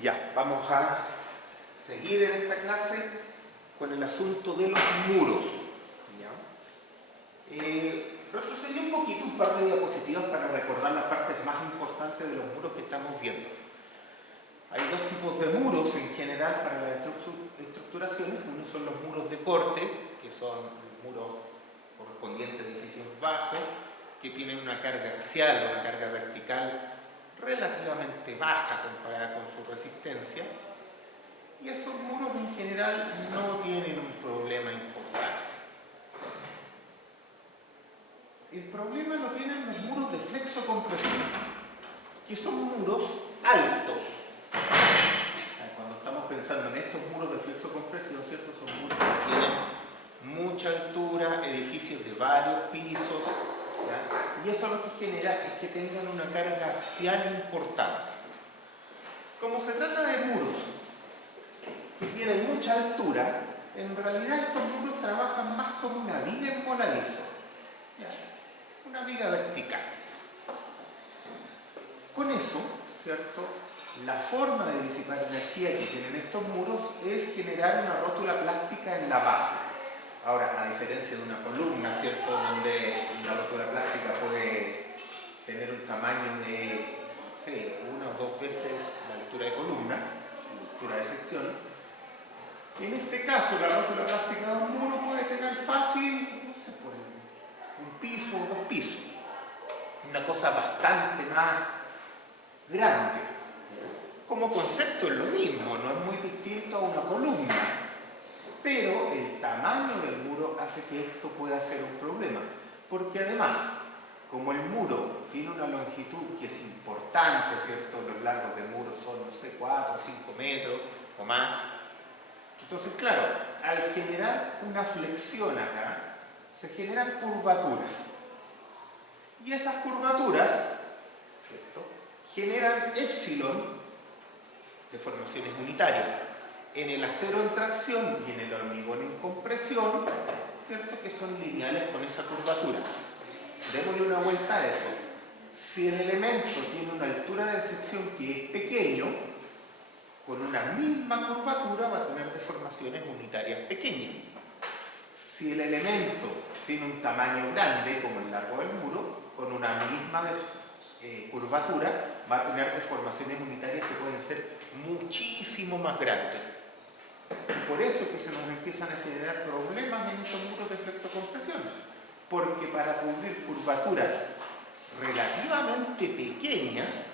Ya, vamos a seguir en esta clase con el asunto de los muros. ¿Ya? Retrocedí un poquito, un par de diapositivas para recordar las partes más importantes de los muros que estamos viendo. Hay dos tipos de muros en general para las estructuraciones. Uno son los muros de corte, que son muros correspondientes a edificios bajos, que tienen una carga axial o una carga vertical relativamente baja comparada con su resistencia, y esos muros en general no tienen un problema importante. El problema lo tienen los muros de flexo-compresión, que son muros altos. Cuando estamos pensando en estos muros de flexo-compresión, ¿cierto? Son muros que tienen mucha altura, edificios de varios pisos, ¿ya? Y eso lo que genera es que tengan una carga axial importante. Como se trata de muros que tienen mucha altura, en realidad estos muros trabajan más como una viga en voladizo, ¿ya? Una viga vertical. Con eso, ¿cierto?, la forma de disipar energía que tienen estos muros es generar una rótula plástica en la base. Ahora, a diferencia de una columna, ¿cierto?, donde la rótula plástica puede tener un tamaño de, no sé, 1 o 2 veces la altura de columna, la altura de sección, en este caso la rótula plástica de un muro puede tener fácil, no sé, por un piso o 2 pisos. Una cosa bastante más grande. Como concepto es lo mismo, no es muy distinto a una columna, pero el tamaño del muro hace que esto pueda ser un problema, porque además, como el muro tiene una longitud que es importante, ¿cierto? Los largos del muro son, no sé, 4 o 5 metros o más. Entonces, claro, al generar una flexión acá, se generan curvaturas. Y esas curvaturas, ¿cierto?, generan épsilon, deformaciones unitarias, en el acero en tracción y en el hormigón en compresión, ¿cierto?, que son lineales con esa curvatura. Démosle una vuelta a eso. Si el elemento tiene una altura de sección que es pequeño, con una misma curvatura va a tener deformaciones unitarias pequeñas. Si el elemento tiene un tamaño grande, como el largo del muro, con una misma curvatura va a tener deformaciones unitarias que pueden ser muchísimo más grandes. Y por eso es que se nos empiezan a generar problemas en estos muros de flexo-compresión, porque para cubrir curvaturas relativamente pequeñas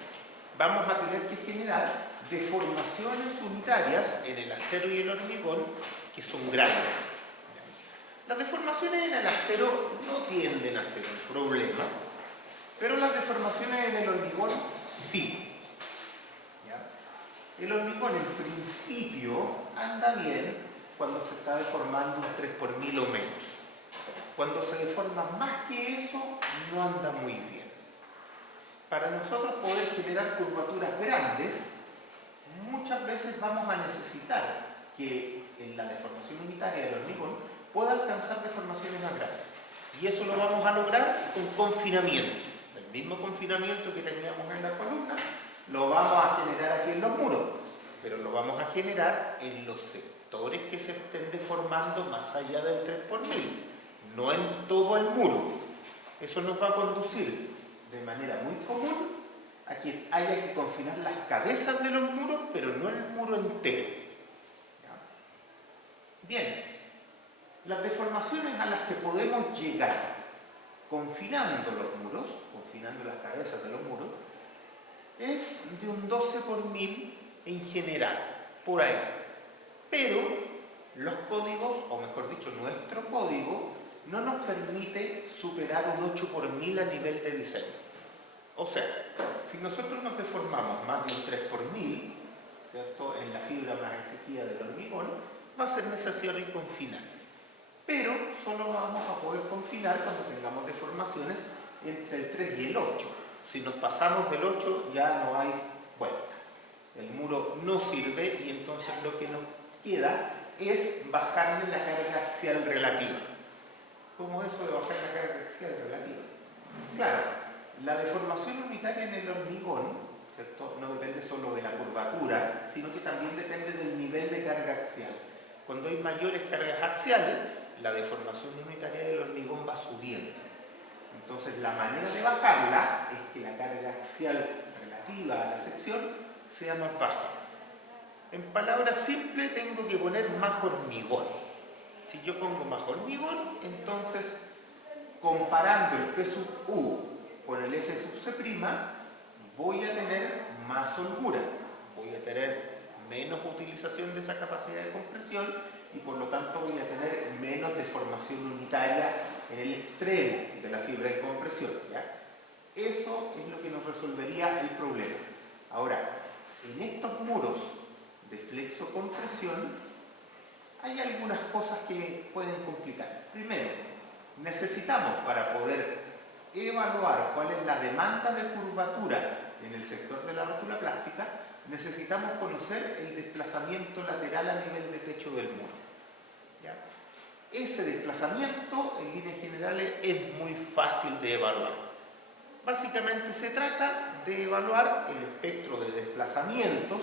vamos a tener que generar deformaciones unitarias en el acero y el hormigón que son grandes. Las deformaciones en el acero no tienden a ser un problema, pero las deformaciones en el hormigón sí. ¿Ya? El hormigón en principio anda bien cuando se está deformando un 3 por 1000 o menos. Cuando se deforma más que eso, no anda muy bien. Para nosotros poder generar curvaturas grandes, muchas veces vamos a necesitar que en la deformación unitaria del hormigón pueda alcanzar deformaciones más grandes. Y eso lo vamos a lograr con confinamiento. El mismo confinamiento que teníamos en la columna, lo vamos a generar aquí en los muros, pero lo vamos a generar en los sectores que se estén deformando más allá del 3 por 1000, no en todo el muro. Eso nos va a conducir de manera muy común a que haya que confinar las cabezas de los muros, pero no el muro entero. ¿Ya? Bien, las deformaciones a las que podemos llegar confinando los muros, confinando las cabezas de los muros, es de un 12 por 1000 en general, por ahí. Pero los códigos, o mejor dicho, nuestro código, no nos permite superar un 8 por 1000 a nivel de diseño. O sea, si nosotros nos deformamos más de un 3 por 1000, ¿cierto?, en la fibra más exigida del hormigón, va a ser necesario confinar. Pero solo vamos a poder confinar cuando tengamos deformaciones entre el 3 y el 8. Si nos pasamos del 8 ya no hay vuelta. El muro no sirve y entonces lo que nos queda es bajarle la carga axial relativa. ¿Cómo es eso de bajar la carga axial relativa? Claro, la deformación unitaria en el hormigón, ¿cierto?, no depende solo de la curvatura, sino que también depende del nivel de carga axial. Cuando hay mayores cargas axiales, la deformación unitaria del hormigón va subiendo. Entonces la manera de bajarla es que la carga axial relativa a la sección sea más baja. En palabras simples tengo que poner más hormigón. Si yo pongo más hormigón, entonces comparando el P sub U con el F sub C', voy a tener más holgura, voy a tener menos utilización de esa capacidad de compresión y por lo tanto voy a tener menos deformación unitaria en el extremo de la fibra de compresión, ¿ya? Eso es lo que nos resolvería el problema. Ahora, en estos muros de flexo-compresión hay algunas cosas que pueden complicar. Primero, necesitamos para poder evaluar cuál es la demanda de curvatura en el sector de la rótula plástica, necesitamos conocer el desplazamiento lateral a nivel de techo del muro, ¿ya? Ese desplazamiento, en líneas generales, es muy fácil de evaluar. Básicamente se trata de evaluar el espectro de desplazamientos,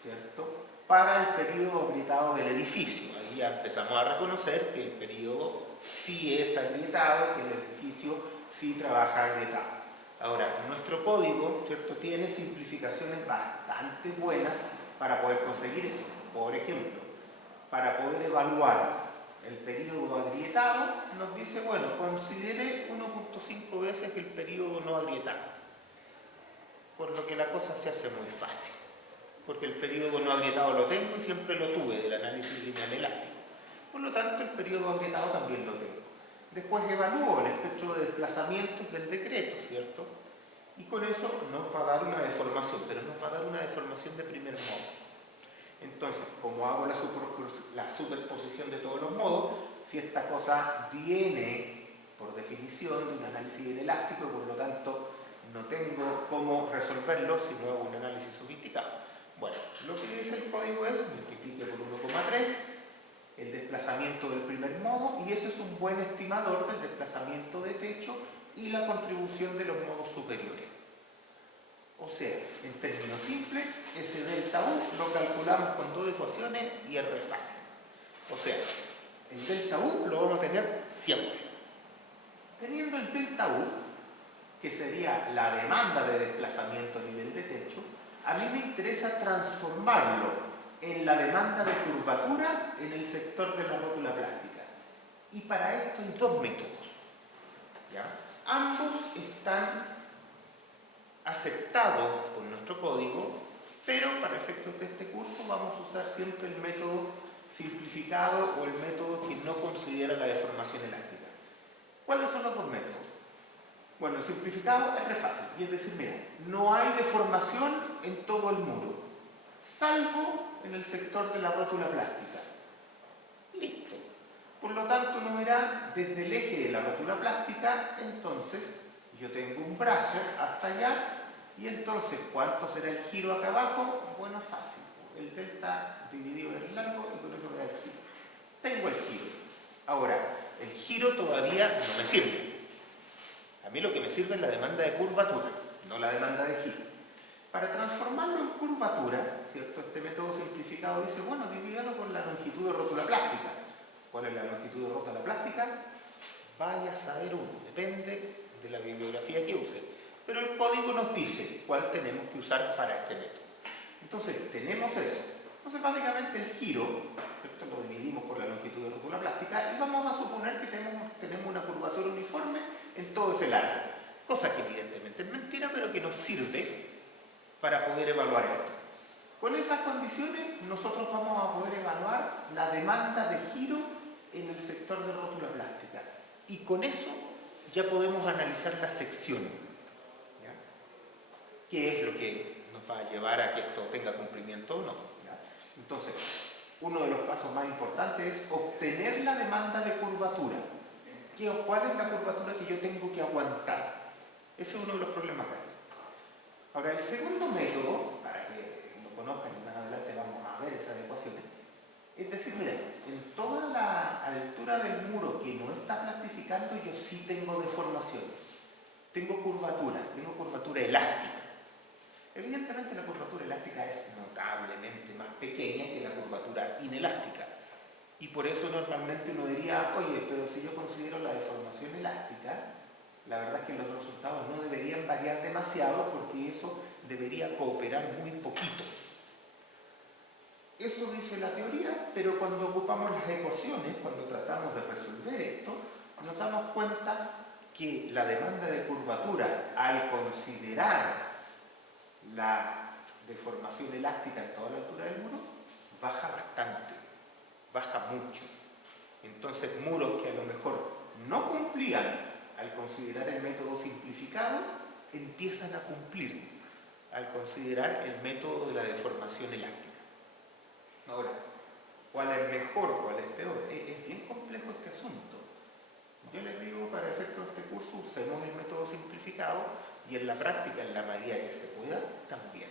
¿cierto?, para el período agrietado del edificio. Ahí ya empezamos a reconocer que el período sí es agrietado, que el edificio sí trabaja agrietado. Ahora, nuestro código, ¿cierto?, tiene simplificaciones bastante buenas para poder conseguir eso. Por ejemplo, para poder evaluar el período agrietado, nos dice, bueno, considere 1.5 veces el período no agrietado. Por lo que la cosa se hace muy fácil, porque el período no agrietado lo tengo y siempre lo tuve del análisis lineal elástico. Por lo tanto, el período agrietado también lo tengo. Después evalúo el espectro de desplazamientos del decreto, ¿cierto? Y con eso nos va a dar una deformación, pero nos va a dar una deformación de primer modo. Entonces, como hago la superposición de todos los modos, si esta cosa viene por definición de un análisis inelástico, por lo tanto no tengo cómo resolverlo si no hago un análisis sofisticado. Bueno, lo que dice el código es multiplique por 1,3 el desplazamiento del primer modo, y eso es un buen estimador del desplazamiento de techo y la contribución de los modos superiores. O sea, en términos simples, ese delta U lo calculamos con dos ecuaciones y es re fácil. O sea, el delta U lo vamos a tener siempre. Teniendo el delta U, que sería la demanda de desplazamiento a nivel de techo, a mí me interesa transformarlo en la demanda de curvatura en el sector de la rótula plástica. Y para esto hay dos métodos, ¿ya? Ambos están aceptados por nuestro código, pero para efectos de este curso vamos a usar siempre el método simplificado o el método que no considera la deformación elástica. ¿Cuáles son los dos métodos? Bueno, el simplificado es re fácil, y es decir, mira, no hay deformación en todo el muro, salvo en el sector de la rótula plástica. Listo. Por lo tanto, uno verá desde el eje de la rótula plástica, entonces yo tengo un brazo hasta allá, y entonces, ¿cuánto será el giro acá abajo? Bueno, fácil. El delta dividido en el largo y con eso me da el giro. Tengo el giro. Ahora, el giro todavía no me sirve. A mí lo que me sirve es la demanda de curvatura, no la demanda de giro. Para transformarlo en curvatura, ¿cierto?, este método simplificado dice, bueno, divídalo por la longitud de rótula plástica. ¿Cuál es la longitud de rótula plástica? Vaya a saber uno, depende de la bibliografía que use. Pero el código nos dice cuál tenemos que usar para este método. Entonces, tenemos eso. Entonces, básicamente el giro, ¿cierto?, lo dividimos por la longitud de rótula plástica y vamos a suponer que tenemos una curvatura uniforme en todo ese largo. Cosa que evidentemente es mentira, pero que nos sirve para poder evaluar esto. Con esas condiciones, nosotros vamos a poder evaluar la demanda de giro en el sector de rótula plástica. Y con eso ya podemos analizar la sección, ¿ya?, qué es lo que nos va a llevar a que esto tenga cumplimiento o no, ¿ya? Entonces, uno de los pasos más importantes es obtener la demanda de curvatura. ¿Cuál es la curvatura que yo tengo que aguantar? Ese es uno de los problemas grandes. Ahora, el segundo método, para que lo conozcan y más adelante vamos a ver esas ecuaciones, es decir, miren, en toda la altura del muro que no está plastificando, yo sí tengo deformación. Tengo curvatura elástica. Evidentemente la curvatura elástica es notablemente elástica. Y por eso normalmente uno diría, oye, pero si yo considero la deformación elástica, la verdad es que los resultados no deberían variar demasiado porque eso debería cooperar muy poquito. Eso dice la teoría, pero cuando ocupamos las ecuaciones, cuando tratamos de resolver esto, nos damos cuenta que la demanda de curvatura, al considerar la deformación elástica en toda la altura del muro, baja bastante, baja mucho. Entonces, muros que a lo mejor no cumplían al considerar el método simplificado, empiezan a cumplir al considerar el método de la deformación elástica. Ahora, ¿cuál es mejor, cuál es peor? Es bien complejo este asunto. Yo les digo, para efectos de este curso, usemos el método simplificado y en la práctica, en la medida que se pueda, también.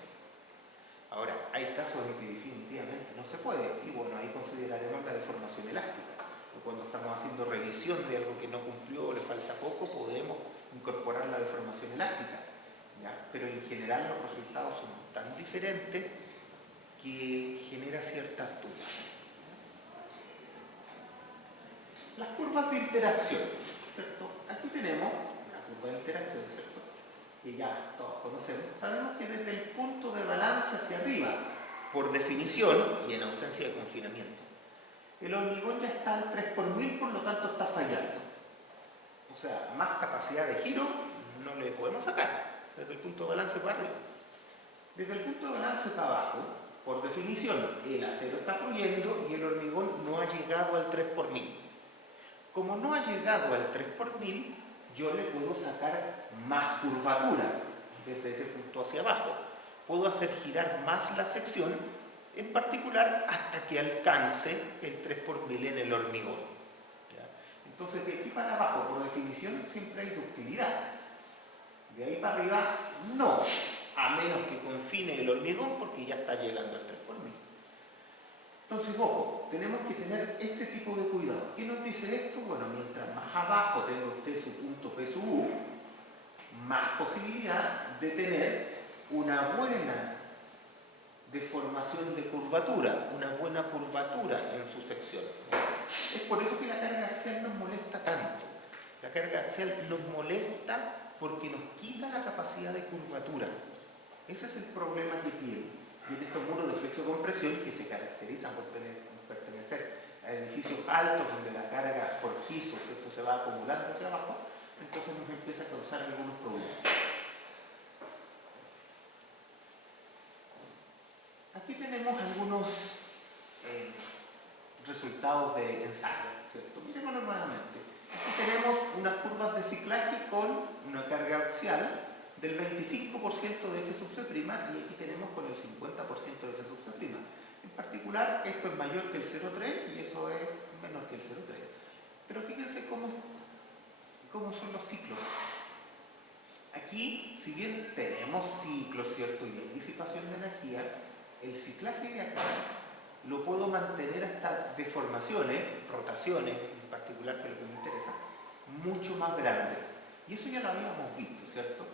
Ahora, hay casos en que definitivamente no se puede y bueno, ahí consideraremos la deformación elástica. Cuando estamos haciendo revisión de algo que no cumplió o le falta poco, podemos incorporar la deformación elástica, ¿ya? Pero en general los resultados son tan diferentes que genera ciertas dudas. Las curvas de interacción, ¿cierto? Aquí tenemos una curva de interacción, ¿cierto? Que ya todos conocemos. Sabemos que desde el punto de balance hacia arriba, por definición y en ausencia de confinamiento, el hormigón ya está al 3 por 1000, por lo tanto está fallando. O sea, más capacidad de giro no le podemos sacar desde el punto de balance para arriba. Desde el punto de balance para abajo, por definición, el acero está fluyendo y el hormigón no ha llegado al 3 por 1000. Como no ha llegado al 3 por 1000, yo le puedo sacar más curvatura desde ese punto hacia abajo. Puedo hacer girar más la sección, en particular hasta que alcance el 3 por 1000 en el hormigón. ¿Ya? Entonces, de aquí para abajo, por definición, siempre hay ductilidad. De ahí para arriba, no. A menos que confine el hormigón porque ya está llegando al 3 por 1000. Entonces, ojo, tenemos que tener este tipo de cuidado. ¿Qué nos dice esto? Bueno, mientras más abajo tenga usted su punto P sub U, más posibilidad de tener una buena deformación de curvatura, una buena curvatura en su sección. Es por eso que la carga axial nos molesta tanto. La carga axial nos molesta porque nos quita la capacidad de curvatura. Ese es el problema que tiene. Y en estos muros de flexo-compresión, que se caracterizan por pertenecer a edificios altos donde la carga por pisos, esto se va acumulando hacia abajo, entonces nos empieza a causar algunos problemas. Aquí tenemos algunos resultados de ensayo, ¿cierto? Miremoslo nuevamente. Aquí tenemos unas curvas de ciclaje con una carga axial del 25% de F sub C' y aquí tenemos con el 50% de F sub C'. En particular, esto es mayor que el 0,3 y eso es menor que el 0,3. Pero fíjense cómo son los ciclos. Aquí, si bien tenemos ciclos, ¿cierto? Y hay disipación de energía, el ciclaje de acá lo puedo mantener hasta deformaciones, rotaciones en particular, que es lo que me interesa, mucho más grandes. Y eso ya lo habíamos visto, ¿cierto?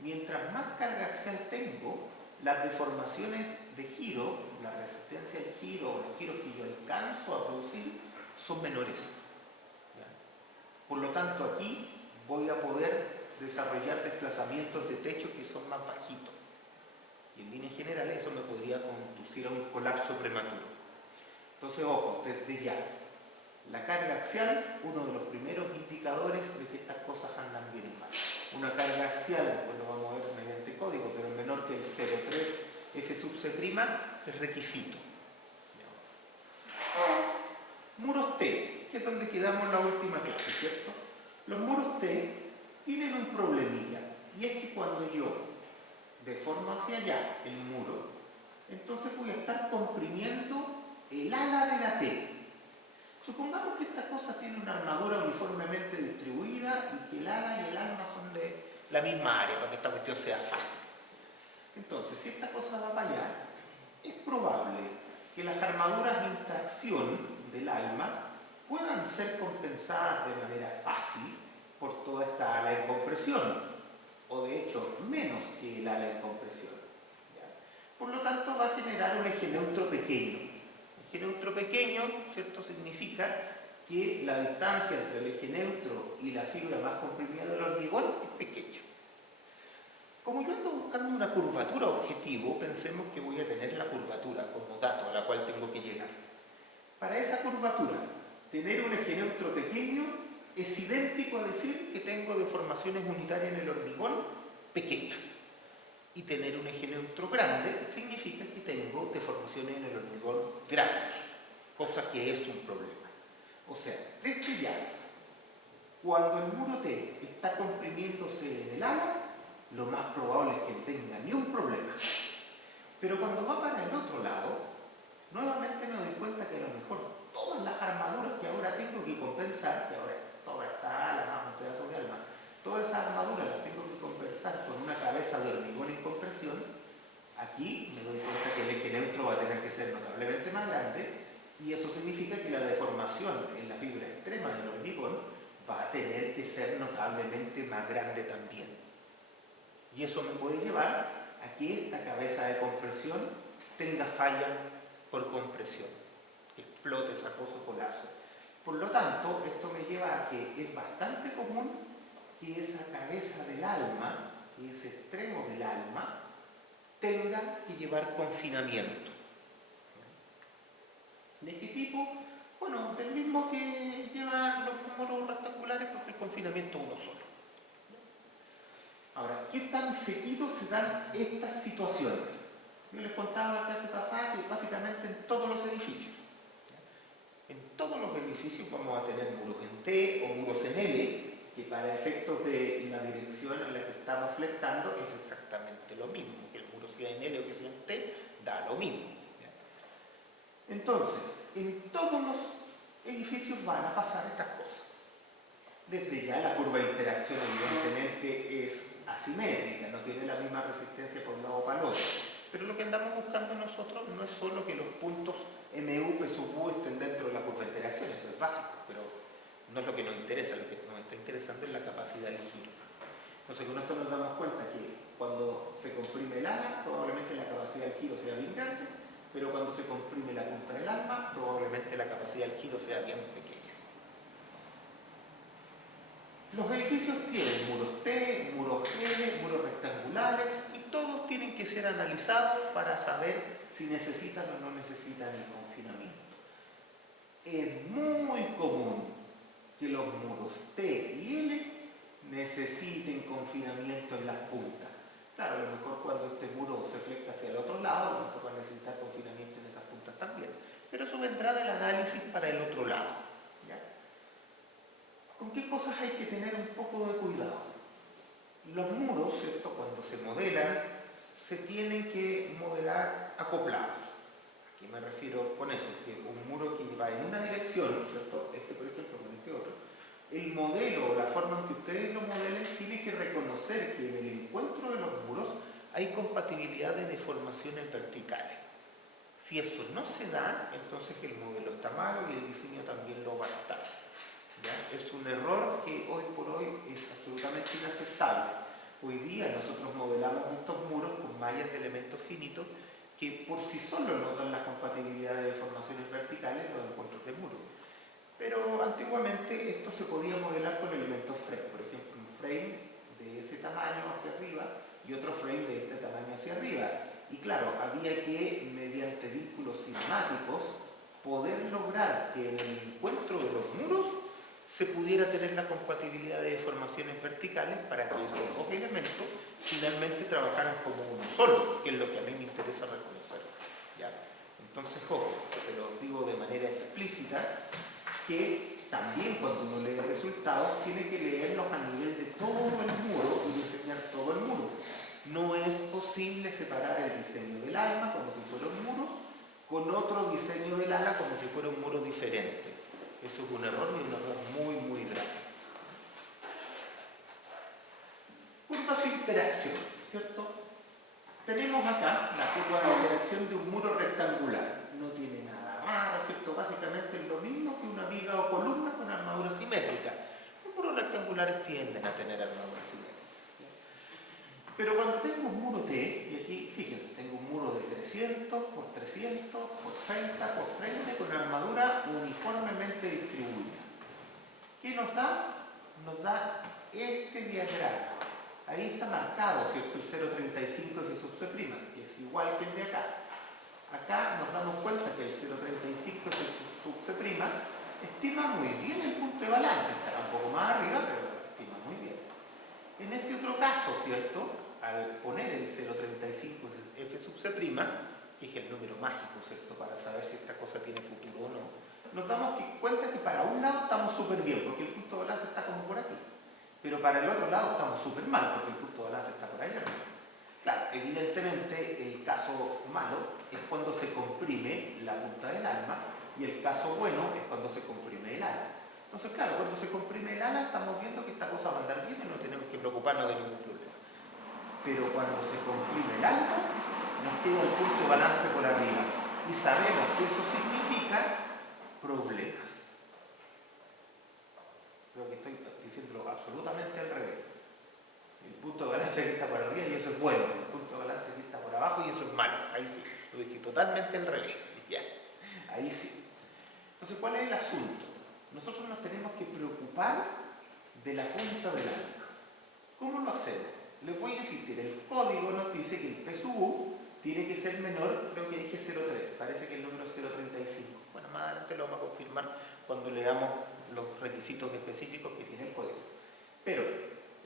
Mientras más carga axial tengo, las deformaciones de giro, la resistencia al giro o los giros que yo alcanzo a producir son menores. ¿Ya? Por lo tanto, aquí voy a poder desarrollar desplazamientos de techo que son más bajitos. Y en líneas generales eso me podría conducir a un colapso prematuro. Entonces, ojo, desde ya, la carga axial, uno de los primeros indicadores de que estas cosas andan bien y mal. Una carga axial, después lo vamos a ver mediante código, pero menor que el 0,3 F sub C' es requisito. Muros T, que es donde quedamos la última clase, ¿cierto? Los muros T tienen un problemilla, y es que cuando yo deformo hacia allá el muro, entonces voy a estar comprimiendo el ala de la T. Supongamos que esta cosa tiene una armadura uniformemente distribuida y que el ala y el alma son de la misma área, para que esta cuestión sea fácil. Entonces, si esta cosa va para allá, es probable que las armaduras de interacción del alma puedan ser compensadas de manera fácil por toda esta ala en compresión, o de hecho menos que el ala en compresión. ¿Ya? Por lo tanto, va a generar un eje neutro pequeño. Eje neutro pequeño, ¿cierto?, significa que la distancia entre el eje neutro y la fibra más comprimida del hormigón es pequeña. Como yo ando buscando una curvatura objetivo, pensemos que voy a tener la curvatura como dato a la cual tengo que llegar. Para esa curvatura, tener un eje neutro pequeño es idéntico a decir que tengo deformaciones unitarias en el hormigón pequeñas. Y tener un eje neutro grande significa que tengo deformaciones en el hormigón grandes, cosa que es un problema. O sea, desde ya, cuando el muro T está comprimiéndose en el ala, lo más probable es que no tenga ni un problema. Pero cuando va para el otro lado, nuevamente me doy cuenta que a lo mejor todas las armaduras que ahora tengo que compensar, que ahora toda esta ala, más un pedazo de alma, todas esas armaduras las tengo que compensar con una cabeza de hormigón en compresión, aquí me doy cuenta que el eje neutro va a tener que ser notablemente más grande, y eso significa que la deformación en la fibra extrema del hormigón va a tener que ser notablemente más grande también. Y eso me puede llevar a que esta cabeza de compresión tenga falla por compresión, que explote esa cosa o colapse. Por lo tanto, esto me lleva a que es bastante común que esa cabeza del alma, que ese extremo del alma, tenga que llevar confinamiento. ¿De qué tipo? Bueno, del mismo que llevan los muros rectangulares, porque el confinamiento es uno solo. Ahora, ¿qué tan seguido se dan estas situaciones? Yo les contaba en la clase pasada que básicamente en todos los edificios. En todos los edificios vamos a tener muros en T o muros en L, que para efectos de la dirección en la que estamos flectando es exactamente lo mismo. Que el muro sea en L o que sea en T, da lo mismo. Entonces, en todos los edificios van a pasar estas cosas. Desde ya la curva de interacción evidentemente es asimétrica, no tiene la misma resistencia por un lado o para el otro. Pero lo que andamos buscando nosotros no es solo que los puntos MU, P sub U estén dentro de la curva de interacción, eso es básico, pero no es lo que nos interesa, lo que nos está interesando es la capacidad del giro. Entonces con esto nos damos cuenta que cuando se comprime el ala, probablemente la capacidad del giro sea bien grande, pero cuando se comprime la punta del alma, probablemente la capacidad del giro sea bien pequeña. Los edificios tienen muros T, muros L, muros rectangulares y todos tienen que ser analizados para saber si necesitan o no necesitan el confinamiento. Es muy común que los muros T y L necesiten confinamiento en las puntas. Claro, a lo mejor cuando este muro se flecta hacia el otro lado, a lo mejor va a necesitar confinamiento en esas puntas también. Pero eso vendrá del análisis para el otro lado. ¿Con qué cosas hay que tener un poco de cuidado? Los muros, ¿cierto?, cuando se modelan, se tienen que modelar acoplados. ¿A qué me refiero con eso? Que un muro que va en una dirección, ¿cierto?, este por ejemplo con este otro, el modelo o la forma en que ustedes lo modelen tiene que reconocer que en el encuentro de los muros hay compatibilidad de deformaciones verticales. Si eso no se da, entonces el modelo está malo y el diseño también lo va a estar. ¿Ya? Es un error que hoy por hoy es absolutamente inaceptable. Hoy día nosotros modelamos estos muros con mallas de elementos finitos que por sí solos nos dan la compatibilidad de deformaciones verticales en los encuentros de muros. Pero antiguamente esto se podía modelar con elementos frame, por ejemplo un frame de ese tamaño hacia arriba y otro frame de este tamaño hacia arriba. Y claro, había que mediante vínculos cinemáticos poder lograr que en el encuentro de los muros se pudiera tener la compatibilidad de deformaciones verticales para que esos dos elementos finalmente trabajaran como uno solo, que es lo que a mí me interesa reconocer. ¿Ya? Entonces, ojo, se lo digo de manera explícita, que también cuando uno lee resultados tiene que leerlos a nivel de todo el muro y diseñar todo el muro. No es posible separar el diseño del alma como si fuera un muro con otro diseño del ala como si fuera un muro diferente. Eso es un error y un error muy, muy grave. Curvas de interacción, ¿cierto? Tenemos acá la curva de interacción de un muro rectangular. No tiene nada raro, ¿cierto? Básicamente es lo mismo que una viga o columna con armadura simétrica. Los muros rectangulares tienden a tener armadura simétrica. Pero cuando tengo un muro T, y aquí fíjense, tengo un muro de 300 por 300 300 por 30 por 30 con armadura uniformemente distribuida. ¿Qué nos da? Nos da este diagrama. Ahí está marcado, ¿cierto? El 0,35 F sub C', que es igual que el de acá. Acá nos damos cuenta que el 0,35 F sub C' estima muy bien el punto de balance. Estará un poco más arriba, pero lo estima muy bien. En este otro caso, ¿cierto? Al poner el 0,35 F sub C', que es el número mágico, ¿cierto? Para saber si esta cosa tiene futuro o no, nos damos cuenta que para un lado estamos súper bien, porque el punto de balance está como por aquí. Pero para el otro lado estamos súper mal, porque el punto de balance está por allá. Claro, evidentemente el caso malo es cuando se comprime la punta del alma y el caso bueno es cuando se comprime el ala. Entonces, claro, cuando se comprime el ala estamos viendo que esta cosa va a andar bien y no tenemos que preocuparnos de ningún problema. Pero cuando se comprime el alma, nos queda el punto de balance por arriba y sabemos que eso significa problemas. Creo que estoy diciéndolo absolutamente al revés. El punto de balance aquí está por arriba y eso es bueno. El punto de balance aquí está por abajo y eso es malo. Ahí sí, lo dije totalmente al revés. Ya, ahí sí. Entonces, ¿cuál es el asunto? Nosotros nos tenemos que preocupar de la punta del alma. ¿Cómo lo hacemos? Les voy a insistir, el código nos dice que el P sub U tiene que ser menor, creo que dije 0,3, parece que el número es 0,35. Bueno, más adelante lo vamos a confirmar cuando leamos los requisitos específicos que tiene el código. Pero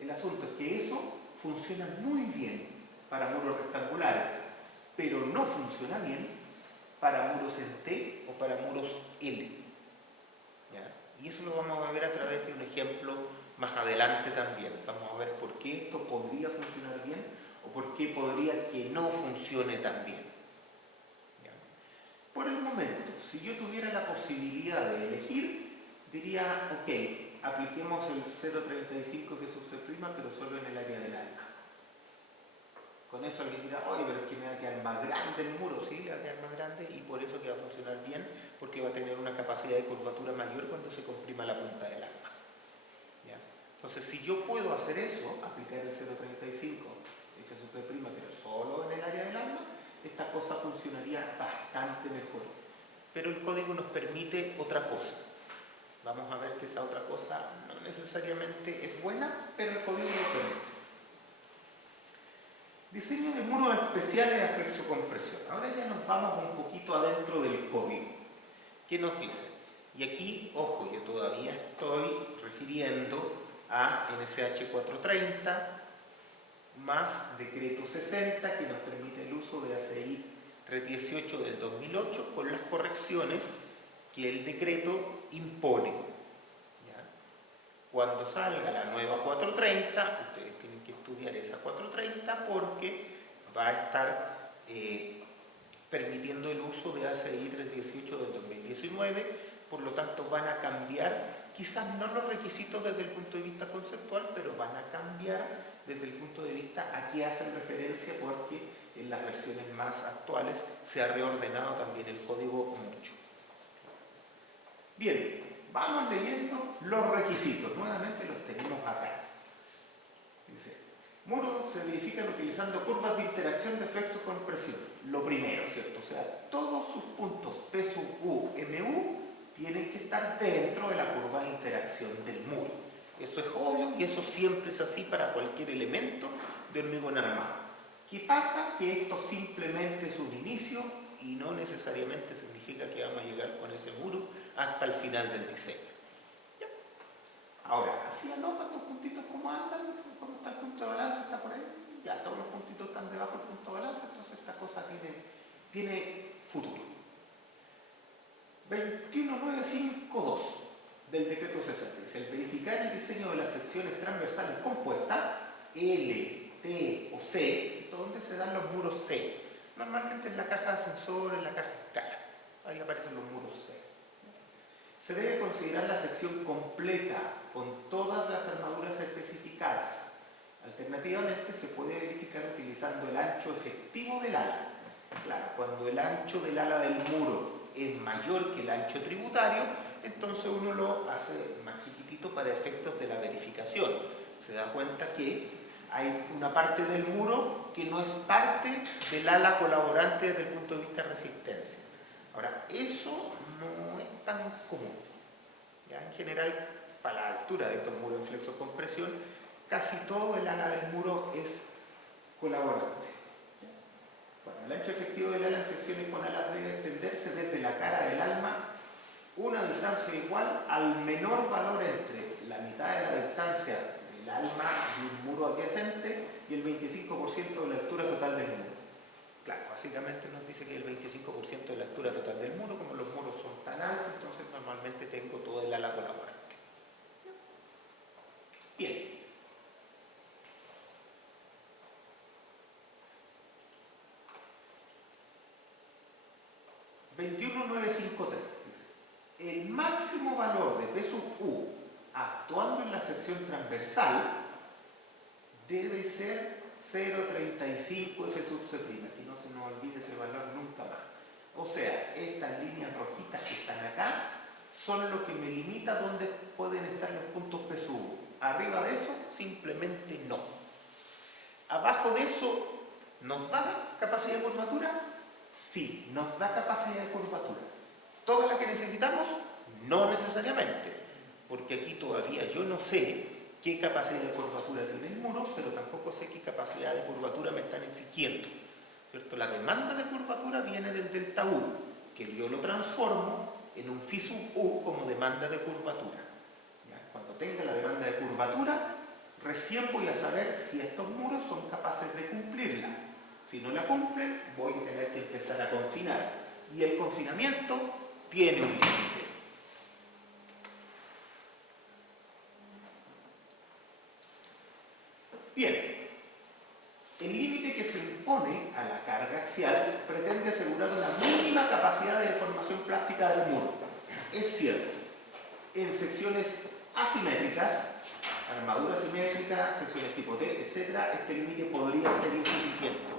el asunto es que eso funciona muy bien para muros rectangulares, pero no funciona bien para muros en T o para muros L. ¿Ya? Y eso lo vamos a ver a través de un ejemplo más adelante también. Vamos a ver por qué esto podría funcionar bien o por qué podría que no funcione tan bien. ¿Ya? Por el momento, si yo tuviera la posibilidad de elegir, diría, ok, apliquemos el 0,35 F sub C', pero solo en el área del alma. Con eso alguien dirá, oye, pero es que me va a quedar más grande el muro. Sí, le va a quedar más grande y por eso que va a funcionar bien, porque va a tener una capacidad de curvatura mayor cuando se comprima la punta del alma. ¿Ya? Entonces, si yo puedo hacer eso, aplicar el 0,35 F sub C', pero solo en el área del alma, esta cosa funcionaría bastante mejor. Pero el código nos permite otra cosa. Vamos a ver que esa otra cosa no necesariamente es buena, pero el código lo permite. Diseño de muros especiales a flexocompresión. Ahora ya nos vamos un poquito adentro del código. ¿Qué nos dice? Y aquí, ojo, yo todavía estoy refiriendo a NSH 430 más decreto 60 que nos permite el uso de ACI 318 del 2008 con las correcciones que el decreto impone. ¿Ya? Cuando salga la nueva 430, ustedes tienen que estudiar esa 430 porque va a estar permitiendo el uso de ACI 318 del 2019, por lo tanto van a cambiar, quizás no los requisitos desde el punto de vista conceptual, pero van a cambiar desde el punto de vista a qué hacen referencia, porque en las versiones más actuales se ha reordenado también el código mucho. Bien, vamos leyendo los requisitos. Nuevamente los tenemos acá. Dice, muros se verifican utilizando curvas de interacción de flexocompresión. Lo primero, ¿cierto? O sea, todos sus puntos P sub U, MU tienen que estar dentro de la curva de interacción del muro. Eso es obvio y eso siempre es así para cualquier elemento de hormigón armado. ¿Qué pasa? Que esto simplemente es un inicio y no necesariamente significa que vamos a llegar con ese muro hasta el final del diseño. ¿Ya? Ahora, así anota estos puntitos cómo andan, cómo está el punto de balance, está por ahí. Ya, todos los puntitos están debajo del punto de balance, entonces esta cosa tiene futuro. 21952 del decreto 60 dice, el verificar el diseño de las secciones transversales compuestas L, T o C, donde se dan los muros C. Normalmente en la caja de ascensor, en la caja de escala, ahí aparecen los muros C. Se debe considerar la sección completa con todas las armaduras especificadas. Alternativamente se puede verificar utilizando el ancho efectivo del ala. Claro, cuando el ancho del ala del muro es mayor que el ancho tributario, entonces uno lo hace más chiquitito para efectos de la verificación. Se da cuenta que hay una parte del muro que no es parte del ala colaborante desde el punto de vista de resistencia. Ahora, eso no es tan común. ¿Ya? En general, para la altura de estos muros en flexocompresión, casi todo el ala del muro es colaborante. Bueno, el ancho efectivo del ala en secciones con alas debe extenderse desde la cara del alma una distancia igual al menor valor entre la mitad de la distancia del alma de un muro adyacente y el 25% de la altura total del muro. Claro, básicamente nos dice que el 25% de la altura total del muro, como los muros son tan altos, entonces normalmente tengo todo el ala colaborante. Bien. (21.953) dice: el máximo valor de P sub U actuando en la sección transversal debe ser 0,35 F sub C'. Aquí no se nos olvide ese valor nunca más. O sea, estas líneas rojitas que están acá son lo que me limita dónde pueden estar los puntos P sub U. Arriba de eso, simplemente no. Abajo de eso, ¿nos da capacidad de curvatura? Sí, nos da capacidad de curvatura. ¿Toda la que necesitamos? No necesariamente, porque aquí todavía yo no sé qué capacidad de curvatura tiene el muro, pero tampoco sé qué capacidad de curvatura me están exigiendo, ¿cierto? La demanda de curvatura viene del delta U, que yo lo transformo en un phi sub U como demanda de curvatura. ¿Ya? Cuando tenga la demanda de curvatura, recién voy a saber si estos muros son capaces de cumplirla. Si no la cumplen, voy a tener que empezar a confinar. Y el confinamiento tiene un límite. Bien, el límite que se impone a la carga axial pretende asegurar una mínima capacidad de deformación plástica del muro. Es cierto, en secciones asimétricas, armadura simétrica, secciones tipo T, etc., este límite podría ser insuficiente.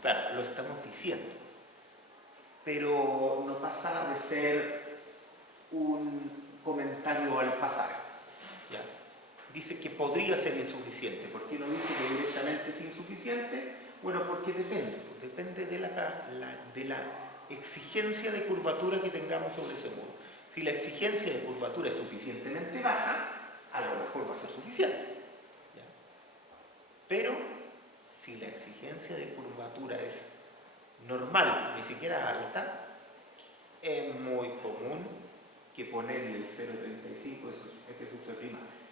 Claro, lo estamos diciendo, pero no pasa de ser un comentario al pasar. ¿Ya? Dice que podría ser insuficiente. ¿Por qué no dice que directamente es insuficiente? Bueno, porque depende. Depende de la exigencia de curvatura que tengamos sobre ese muro. Si la exigencia de curvatura es suficientemente baja, a lo mejor va a ser suficiente. ¿Ya? Pero si la exigencia de curvatura es normal, ni siquiera alta, es muy común que ponerle el 0,35 F sub C'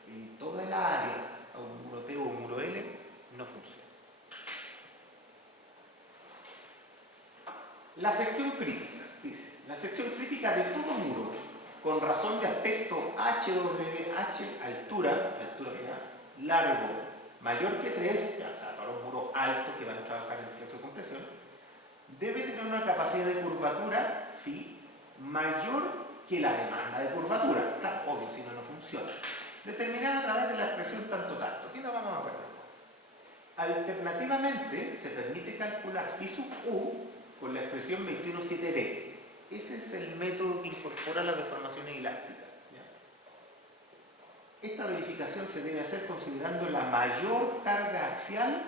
en toda el área a un muro T o un muro L no funciona. La sección crítica, dice, la sección crítica de todo muro con razón de aspecto HWH, altura largo mayor que 3, o sea, todos los muros altos que van a trabajar en flexocompresión, debe tener una capacidad de curvatura phi mayor que la demanda de curvatura. Claro, obvio, si no, no funciona. Determinada a través de la expresión tanto. Aquí no vamos a ver. Alternativamente, se permite calcular phi sub U con la expresión 21.7b. Ese es el método que incorpora las deformaciones elásticas. Esta verificación se debe hacer considerando la mayor carga axial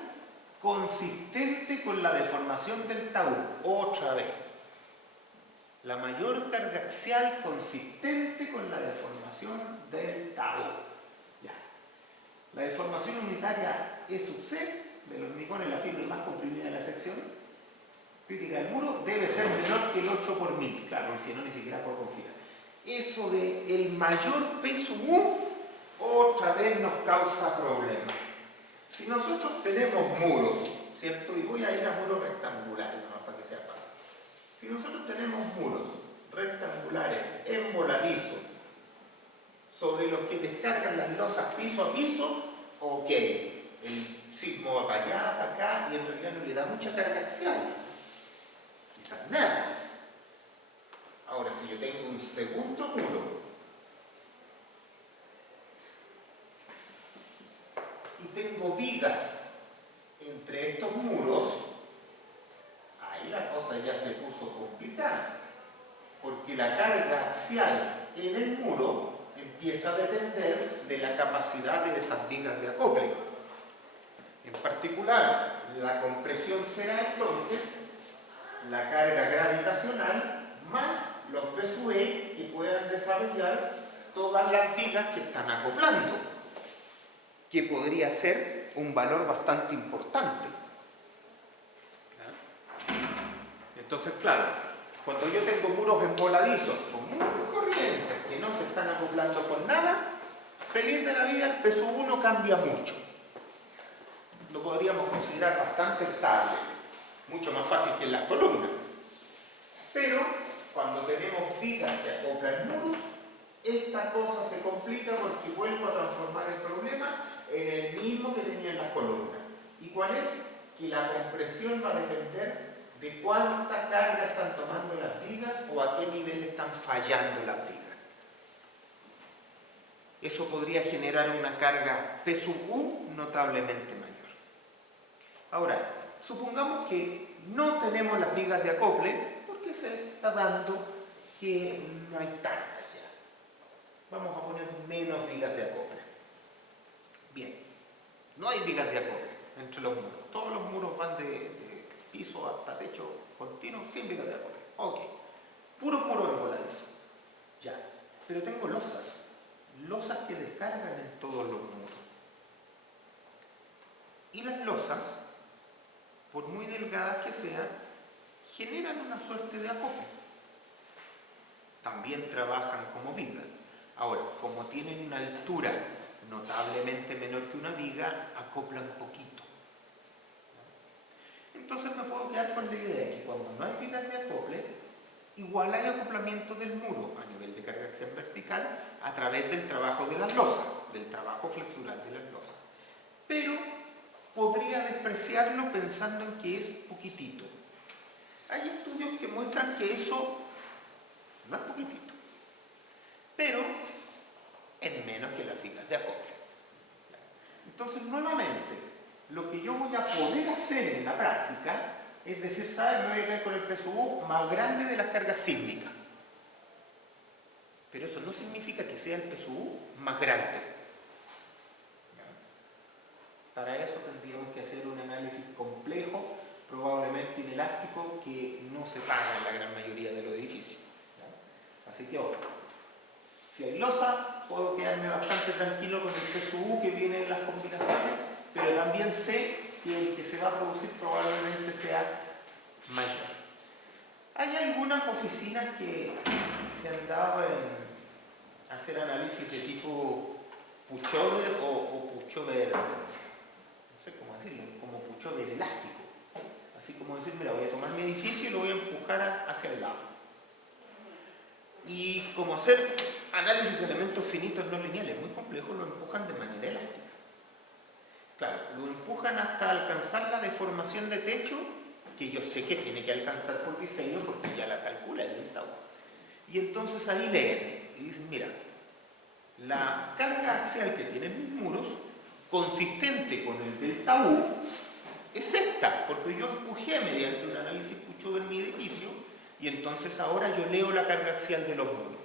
consistente con la deformación del tau. Otra vez. La mayor carga axial consistente con la deformación del tau. Ya. La deformación unitaria E sub C del hormigón, la fibra más comprimida de la sección crítica del muro, debe ser menor que el 8 por 1000. Claro, si no, ni siquiera puedo confiar. Eso de el mayor P sub U otra vez nos causa problemas. Si nosotros tenemos muros, ¿cierto? Y voy a ir a muros rectangulares, ¿no? Para que sea fácil. Si nosotros tenemos muros rectangulares en voladizo, sobre los que descargan las losas piso a piso, ok, el sismo va para allá, para acá, y en realidad no le da mucha carga axial. Quizás nada. Ahora, si yo tengo un segundo muro, y tengo vigas entre estos muros, ahí la cosa ya se puso complicada, porque la carga axial en el muro empieza a depender de la capacidad de esas vigas de acople. En particular, la compresión será entonces la carga gravitacional más los P sub E que puedan desarrollar todas las vigas que están acoplando, que podría ser un valor bastante importante. Entonces, claro, cuando yo tengo muros emboladizos con muchas corrientes que no se están acoplando con nada, feliz de la vida, el P sub 1 cambia mucho. Lo podríamos considerar bastante estable, mucho más fácil que en las columnas. Pero cuando tenemos vigas que acoplan muros, esta cosa se complica porque vuelvo a transformar el problema en el mismo que tenía en las columnas. ¿Y cuál es? Que la compresión va a depender de cuánta carga están tomando las vigas o a qué nivel están fallando las vigas. Eso podría generar una carga P sub U notablemente mayor. Ahora, supongamos que no tenemos las vigas de acople porque se está dando que no hay tantas ya. Vamos a poner menos vigas de acople. Bien, no hay vigas de acople entre los muros. Todos los muros van de piso hasta techo continuo sin vigas de acople. Ok, puro emboladizo. Ya, pero tengo losas que descargan en todos los muros. Y las losas, por muy delgadas que sean, generan una suerte de acople. También trabajan como viga. Ahora, como tienen una altura notablemente menor que una viga, acoplan poquito. Entonces me puedo quedar con la idea de que cuando no hay vigas de acople, igual hay acoplamiento del muro a nivel de carga axial vertical a través del trabajo de las losas, del trabajo flexural de las losas. Pero podría despreciarlo pensando en que es poquitito. Hay estudios que muestran que eso no es poquitito, pero es menos que las vigas de acople. Entonces, nuevamente, lo que yo voy a poder hacer en la práctica es decir, ¿sabes? Me voy a quedar con el P sub U más grande de las cargas sísmicas. Pero eso no significa que sea el P sub U más grande. Para eso tendríamos que hacer un análisis complejo, probablemente inelástico, que no se paga en la gran mayoría de los edificios. Así que, ojo, si hay losa, puedo quedarme bastante tranquilo con el P sub U que viene de las combinaciones, pero también sé que el que se va a producir probablemente sea mayor. Hay algunas oficinas que se han dado en hacer análisis de tipo pushover o pushover, no sé cómo decirlo, como pushover elástico. Así como decir, mira, voy a tomar mi edificio y lo voy a empujar hacia el lado. Y como hacer análisis de elementos finitos no lineales muy complejos, lo empujan de manera elástica. Claro, lo empujan hasta alcanzar la deformación de techo, que yo sé que tiene que alcanzar por diseño porque ya la calcula el delta U. Y entonces ahí leen y dicen, mira, la carga axial que tienen mis muros, consistente con el delta U, es esta, porque yo empujé mediante un análisis pucho en mi edificio y entonces ahora yo leo la carga axial de los muros.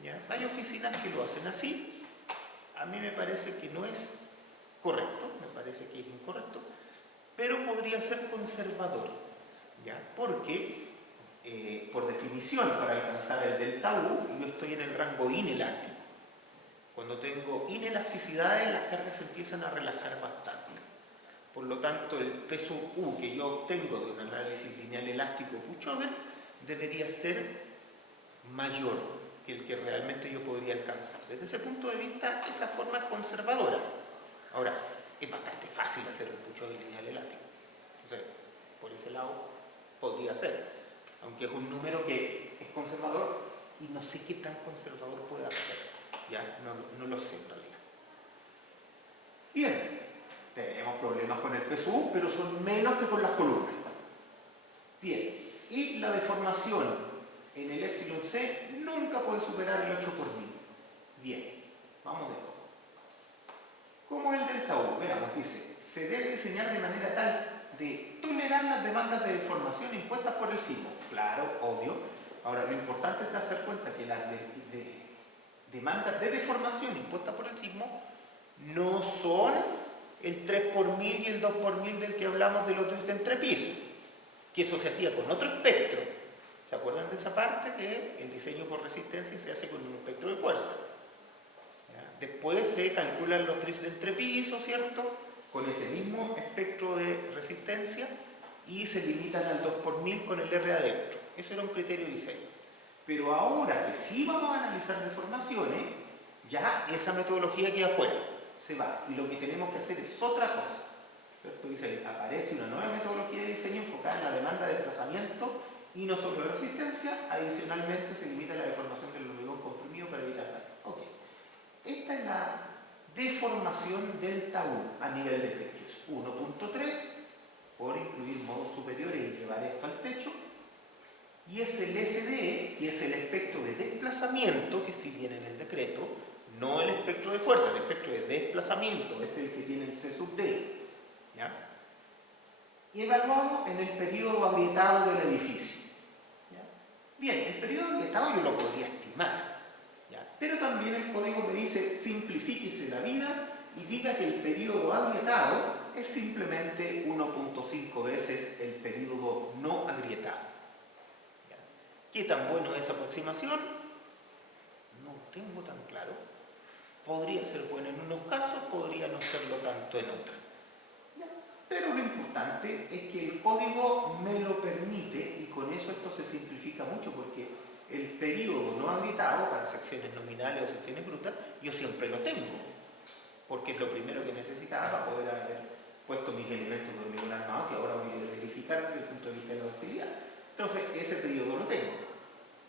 ¿Ya? Hay oficinas que lo hacen así, a mí me parece que no es correcto, me parece que es incorrecto, pero podría ser conservador, ¿ya? Porque, por definición, para alcanzar el delta U, yo estoy en el rango inelástico. Cuando tengo inelasticidades, las cargas se empiezan a relajar bastante. Por lo tanto, el P sub U que yo obtengo de un análisis lineal elástico pushover debería ser mayor que el que realmente yo podría alcanzar. Desde ese punto de vista, esa forma es conservadora. Ahora, es bastante fácil hacer un pushover lineal elástico. Entonces, por ese lado, podría ser. Aunque es un número que es conservador y no sé qué tan conservador puede ser. Ya, no lo sé en realidad. Bien, tenemos problemas con el P sub U, pero son menos que con las columnas. Bien, y la deformación en el epsilon C nunca puede superar el 8 por 1000. Bien, vamos de nuevo. ¿Cómo es el delta U? Veamos, dice, se debe diseñar de manera tal de tolerar las demandas de deformación impuestas por el sismo. Claro, obvio. Ahora, lo importante es darse cuenta que las demandas de deformación impuestas por el sismo no son el 3 por 1000 y el 2 por 1000 del que hablamos de los drift de entrepiso, que eso se hacía con otro espectro. ¿Se acuerdan de esa parte? Que el diseño por resistencia se hace con un espectro de fuerza. ¿Ya? Después se calculan los drifts de entrepiso, ¿cierto? Con ese mismo espectro de resistencia y se limitan al 2 por 1000 con el R adentro. Eso era un criterio de diseño. Pero ahora que sí vamos a analizar deformaciones, ya esa metodología queda fuera, se va. Y lo que tenemos que hacer es otra cosa. ¿Cierto? Dice, aparece una nueva metodología de diseño enfocada en la demanda de desplazamiento y no solo de resistencia. Adicionalmente se limita la deformación del hormigón comprimido para evitar daño. Ok. Esta es la deformación delta U a nivel de techo. Es 1.3 por incluir modos superiores y llevar esto al techo. Y es el SDE, que es el espectro de desplazamiento, que sí viene en el decreto, no el espectro de fuerza, el espectro de desplazamiento, este es el que tiene el C sub D. ¿Ya? Y evaluado en el periodo agrietado del edificio. ¿Ya? Bien, el periodo agrietado yo lo podría estimar, ¿ya? Pero también el código me dice simplifíquese la vida y diga que el periodo agrietado es simplemente 1.5 veces el periodo no agrietado. ¿Ya? ¿Qué tan bueno es esa aproximación? No tengo tan claro. Podría ser bueno en unos casos, podría no serlo tanto en otros. Pero lo importante es que el código me lo permite y con eso esto se simplifica mucho porque el periodo no agrietado para secciones nominales o secciones brutas yo siempre lo tengo porque es lo primero que necesitaba para poder haber puesto mis elementos de hormigón armado que ahora voy a verificar desde el punto de vista de la ductilidad. Entonces ese periodo lo tengo.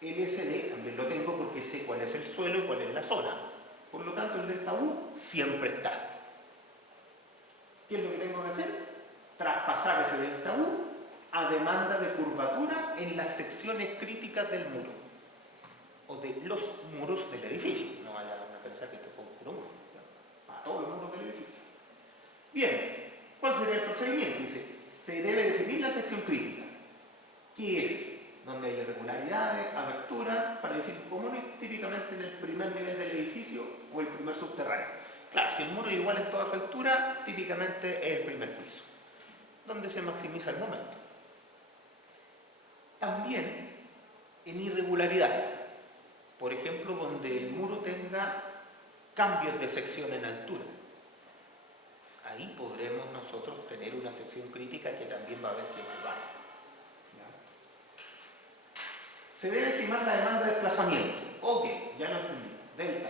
El SD también lo tengo porque sé cuál es el suelo y cuál es la zona. Por lo tanto el delta U siempre está. ¿Qué es lo que tengo que hacer? Traspasar ese delta U a demanda de curvatura en las secciones críticas del muro o de los muros del edificio. No vayan a pensar que esto es un puro muro, para todos los muros del edificio. Bien, ¿cuál sería el procedimiento? Dice, se debe definir la sección crítica, que es donde hay irregularidades, aberturas para edificios comunes, típicamente en el primer nivel del edificio o el primer subterráneo. Claro, si el muro es igual en toda su altura, típicamente es el primer piso, donde se maximiza el momento. También en irregularidades, por ejemplo, donde el muro tenga cambios de sección en altura. Ahí podremos nosotros tener una sección crítica que también va a haber que evaluar. Se debe estimar la demanda de desplazamiento. Ok, ya lo entendí, delta.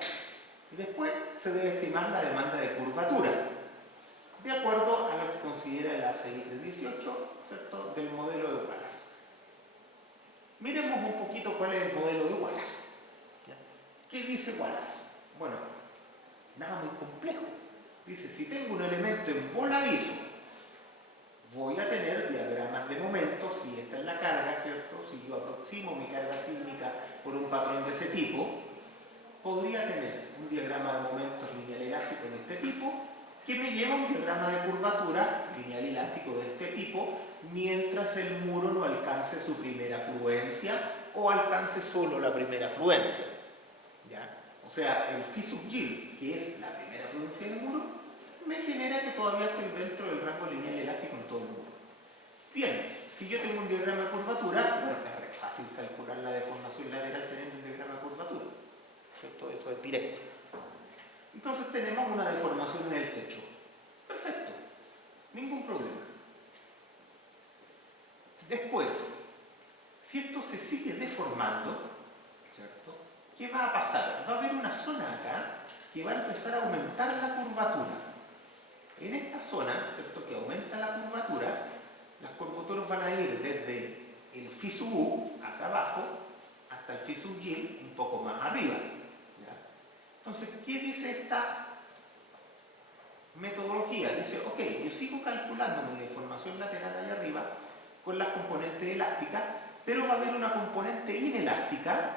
Y después se debe estimar la demanda de curvatura, de acuerdo a lo que considera el ACI 318, ¿cierto?, del modelo de Wallace. Miremos un poquito cuál es el modelo de Wallace. ¿Qué dice Wallace? Bueno, nada muy complejo. Dice, si tengo un elemento en voladizo, voy a tener diagramas de momentos, si esta es la carga, ¿cierto? Si yo aproximo mi carga sísmica por un patrón de ese tipo, podría tener un diagrama de momentos lineal elástico de este tipo, que me lleva a un diagrama de curvatura lineal elástico de este tipo, mientras el muro no alcance su primera fluencia o alcance solo la primera fluencia. ¿Ya? O sea, el phi sub G, que es la primera fluencia del muro, me genera que todavía estoy dentro del rango lineal elástico en todo el muro. Bien, si yo tengo un diagrama de curvatura, bueno, es fácil calcular la deformación lateral teniendo un diagrama de curvatura. ¿Cierto? Eso es directo. Entonces tenemos una deformación en el techo. Perfecto, ningún problema. Después, si esto se sigue deformando, ¿cierto?, ¿qué va a pasar? Va a haber una zona acá que va a empezar a aumentar la curvatura. En esta zona, ¿cierto?, que aumenta la curvatura, las curvaturas van a ir desde el phi sub U, acá abajo, hasta el phi sub G, un poco más arriba. ¿Ya? Entonces, ¿qué dice esta metodología? Dice, ok, yo sigo calculando mi deformación lateral allá arriba con las componentes elásticas, pero va a haber una componente inelástica,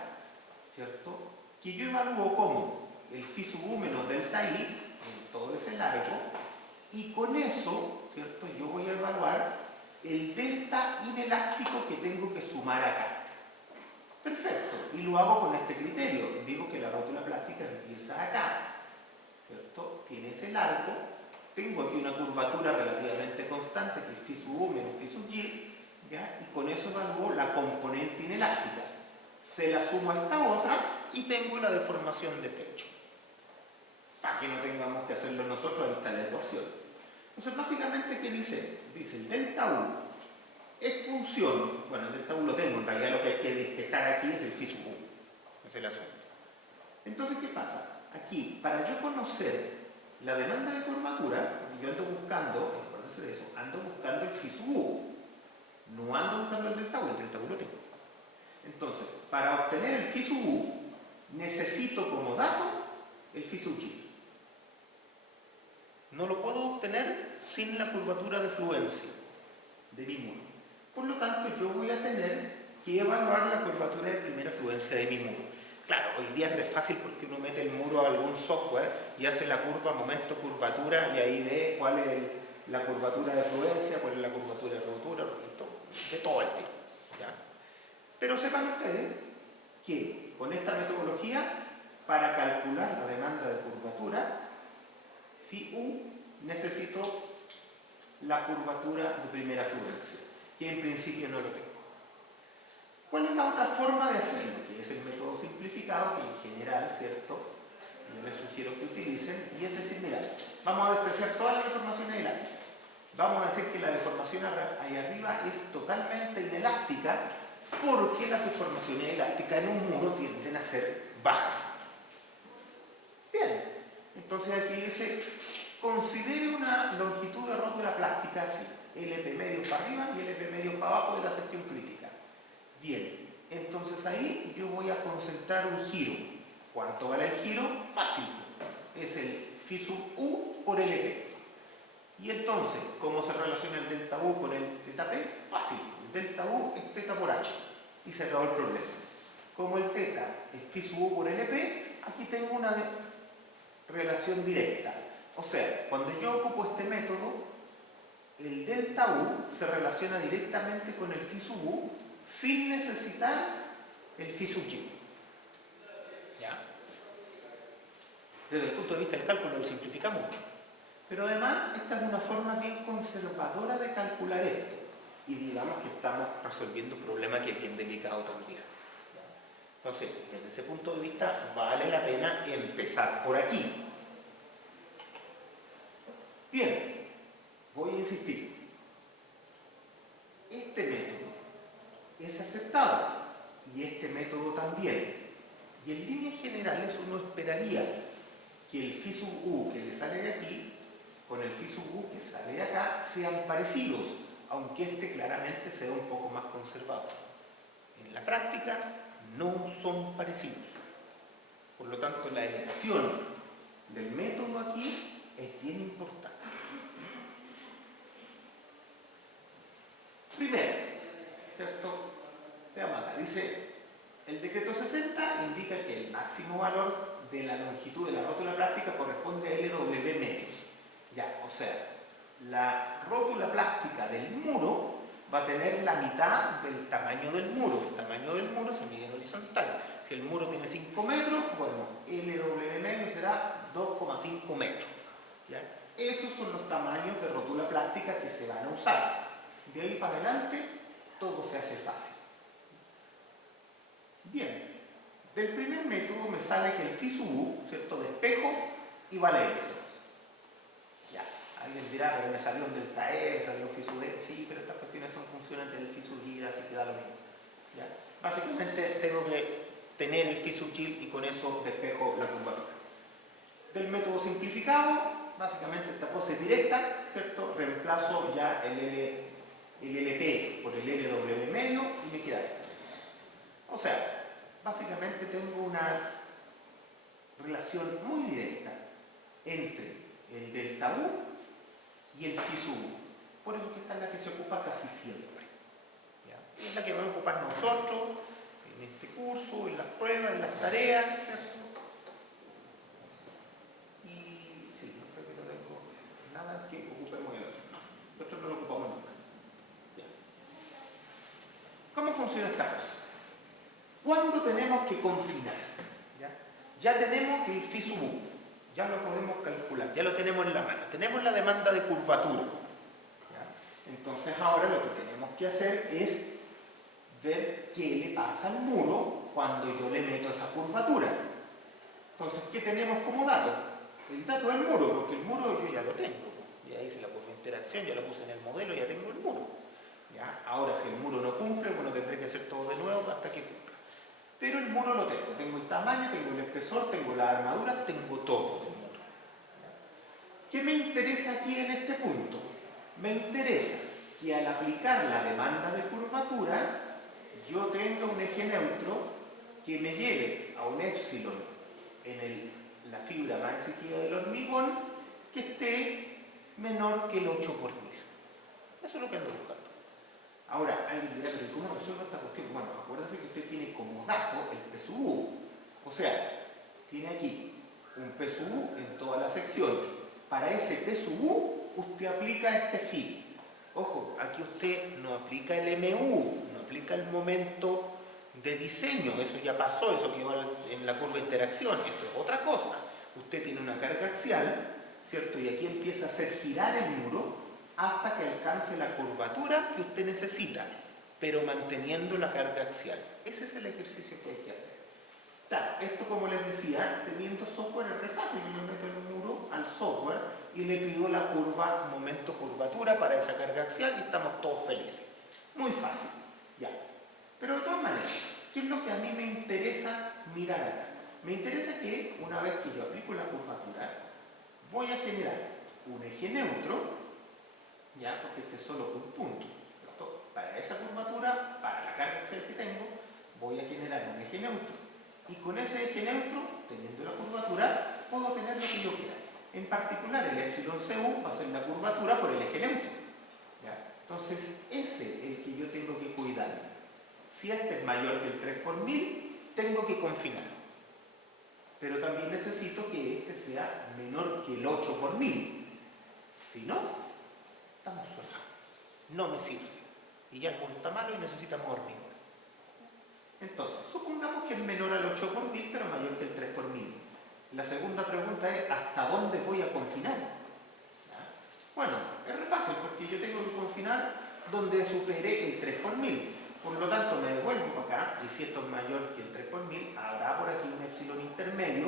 ¿cierto?, que yo evalúo como el phi sub U menos delta I, en todo ese largo, y con eso, ¿cierto?, yo voy a evaluar el delta inelástico que tengo que sumar acá. Perfecto, y lo hago con este criterio. Digo que la rótula plástica empieza acá, ¿cierto?, tiene ese largo, tengo aquí una curvatura relativamente constante, que es phi sub u menos phi sub y, ¿ya? Y con eso evalúo la componente inelástica. Se la sumo a esta otra y tengo la deformación de techo. Para que no tengamos que hacerlo nosotros, ahí está la ecuación. Entonces, básicamente, ¿qué dice? Dice el delta U es función, bueno, el delta U lo tengo, en realidad lo que hay que despejar aquí es el phi sub u. Es el asunto. Entonces, ¿qué pasa? Aquí, para yo conocer la demanda de curvatura, yo ando buscando, acuérdense de eso, ando buscando el phi sub u. No ando buscando el delta U lo tengo. Entonces, para obtener el phi sub u, necesito como dato el phi sub g. No lo puedo obtener sin la curvatura de fluencia de mi muro. Por lo tanto, yo voy a tener que evaluar la curvatura de primera fluencia de mi muro. Claro, hoy día es re fácil porque uno mete el muro a algún software y hace la curva, momento, curvatura, y ahí ve cuál es la curvatura de fluencia, cuál es la curvatura de rotura, de todo el tiro, ¿ya? Pero sepan ustedes que con esta metodología, para calcular la demanda de curvatura, phi u, necesito la curvatura de primera fluencia, que en principio no lo tengo. ¿Cuál es la otra forma de hacerlo? Que es el método simplificado, que en general, ¿cierto?, yo les sugiero que utilicen, y es decir, mira, vamos a despreciar todas las deformaciones elásticas. Vamos a decir que la deformación ahí arriba es totalmente inelástica, porque las deformaciones elásticas en un muro tienden a ser bajas. Bien, entonces aquí dice, considere una longitud de rótula plástica así, LP medio para arriba y LP medio para abajo de la sección crítica. Bien, entonces ahí yo voy a concentrar un giro. ¿Cuánto vale el giro? Fácil, es el phi sub u por LP. Y entonces, ¿cómo se relaciona el delta U con el teta P? Fácil, el delta U es teta por H. Y se acabó el problema. Como el teta es phi sub u por LP, aquí tengo una relación directa. O sea, cuando yo ocupo este método, el delta U se relaciona directamente con el phi sub u sin necesitar el phi sub g. ¿Ya? Desde el punto de vista del cálculo lo simplifica mucho. Pero además, esta es una forma bien conservadora de calcular esto. Y digamos que estamos resolviendo un problema que es bien delicado también. Entonces, desde ese punto de vista, vale la pena empezar por aquí. Bien, voy a insistir. Este método es aceptado y este método también. Y en líneas generales uno esperaría que el phi sub u que le sale de aquí con el phi sub u que sale de acá sean parecidos, aunque este claramente sea un poco más conservado. En la práctica no son parecidos. Por lo tanto, la elección del método aquí es bien importante. Primero, ¿cierto? Veamos acá, dice, el decreto 60 indica que el máximo valor de la longitud de la rótula plástica corresponde a LW medios. Ya, o sea, la rótula plástica del muro va a tener la mitad del tamaño del muro. El tamaño del muro se mide en horizontal. Si el muro tiene 5 metros, bueno, LW medio será 2,5 metros. ¿Ya? Esos son los tamaños de rótula plástica que se van a usar. De ahí para adelante, todo se hace fácil. Bien, del primer método me sale que el phi sub u, ¿cierto?, despejo y vale esto. Ya, alguien dirá, pero me salió un delta E, me salió phi sub e. Sí, pero estas cuestiones son funciones del phi sub g, así que da lo mismo. ¿Ya? Básicamente tengo que tener el phi sub g y con eso despejo la curvatura. Del método simplificado, básicamente esta cosa es directa, ¿cierto? Reemplazo ya el LP por el LW medio y me queda esto. O sea, básicamente tengo una relación muy directa entre el delta U y el phi sub u. Por eso que esta es la que se ocupa casi siempre. ¿Ya? Es la que vamos a ocupar nosotros en este curso, en las pruebas, en las tareas, ¿cierto? Y sí, no creo que no tengo nada que ocupemos el otro. Nosotros no lo ocupamos nunca. ¿Ya? ¿Cómo funciona esta cosa? ¿Cuándo tenemos que confinar? ¿Ya? Ya tenemos el phi sub u, ya lo podemos calcular, ya lo tenemos en la mano. Tenemos la demanda de curvatura. ¿Ya? Entonces ahora lo que tenemos que hacer es ver qué le pasa al muro cuando yo le meto esa curvatura. Entonces, ¿qué tenemos como dato? El dato del muro, porque el muro yo ya lo tengo. Ya hice la curva de interacción, ya lo puse en el modelo, ya tengo el muro. ¿Ya? Ahora, si el muro no cumple, bueno, tendré que hacer todo de nuevo hasta que cumpla. Pero el muro lo tengo. Tengo el tamaño, tengo el espesor, tengo la armadura, tengo todo del muro. ¿Qué me interesa aquí en este punto? Me interesa que al aplicar la demanda de curvatura, yo tenga un eje neutro que me lleve a un épsilon en la fibra más exigida del hormigón que esté menor que el 8 por 1000. Eso es lo que ando buscando. Ahora, alguien dirá, pero ¿cómo resuelvo esta cuestión? Bueno, acuérdense que usted tiene como dato el P sub U. O sea, tiene aquí un P sub U en toda la sección. Para ese P sub U, usted aplica este phi. Ojo, aquí usted no aplica el MU, no aplica el momento de diseño, eso ya pasó, eso quedó en la curva de interacción, esto es otra cosa. Usted tiene una carga axial, ¿cierto? Y aquí empieza a hacer girar el muro hasta que alcance la curvatura que usted necesita, pero manteniendo la carga axial. Ese es el ejercicio que hay que hacer. Claro, esto como les decía, teniendo software es re fácil, yo meto el muro al software y le pido la curva momento-curvatura para esa carga axial y estamos todos felices. Muy fácil, ya. Pero de todas maneras, ¿qué es lo que a mí me interesa mirar acá? Me interesa que una vez que yo aplico la curvatura, voy a generar un eje neutro, ya, porque este es solo un punto, ¿cierto? Para esa curvatura, para la carga axial que tengo, voy a generar un eje neutro. Y con ese eje neutro, teniendo la curvatura, puedo tener lo que yo quiera. En particular, el epsilon CU va a ser la curvatura por el eje neutro. ¿Ya? Entonces, ese es el que yo tengo que cuidar. Si este es mayor que el 3 por 1000, tengo que confinar. Pero también necesito que este sea menor que el 8 por 1000. Si no, estamos sueltos. No me sirve. Y ya el muro está malo y necesitamos hormigón. Entonces, supongamos que es menor al 8 por 1000, pero mayor que el 3 por 1000. La segunda pregunta es, ¿hasta dónde voy a confinar? ¿Ya? Bueno, es re fácil, porque yo tengo que confinar donde supere el 3 por 1000. Por lo tanto, me devuelvo para acá, y si esto es mayor que el 3 por 1000, habrá por aquí un epsilon intermedio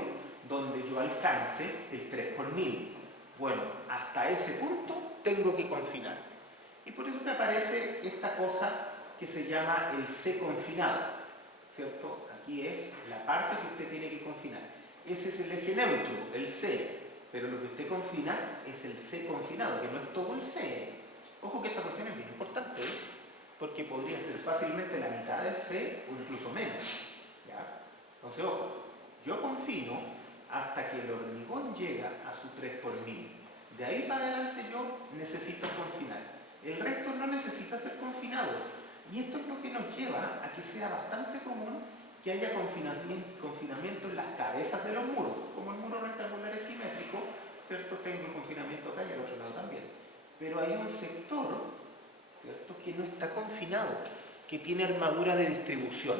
donde yo alcance el 3 por 1000. Bueno, hasta ese punto tengo que confinar. Y por eso me aparece esta cosa que se llama el C confinado, ¿cierto? Aquí es la parte que usted tiene que confinar. Ese es el eje neutro, el C, pero lo que usted confina es el C confinado, que no es todo el C. Ojo que esta cuestión es bien importante, ¿eh? Porque podría ser fácilmente la mitad del C o incluso menos. ¿Ya? Entonces, ojo, yo confino hasta que el hormigón llega a su 3 por 1000. De ahí para adelante yo necesito confinar. El resto no necesita ser confinado. Y esto es lo que nos lleva a que sea bastante común que haya confinamiento en las cabezas de los muros. Como el muro rectangular es simétrico, ¿cierto? Tengo el confinamiento acá y al otro lado también. Pero hay un sector, ¿cierto?, que no está confinado, que tiene armadura de distribución.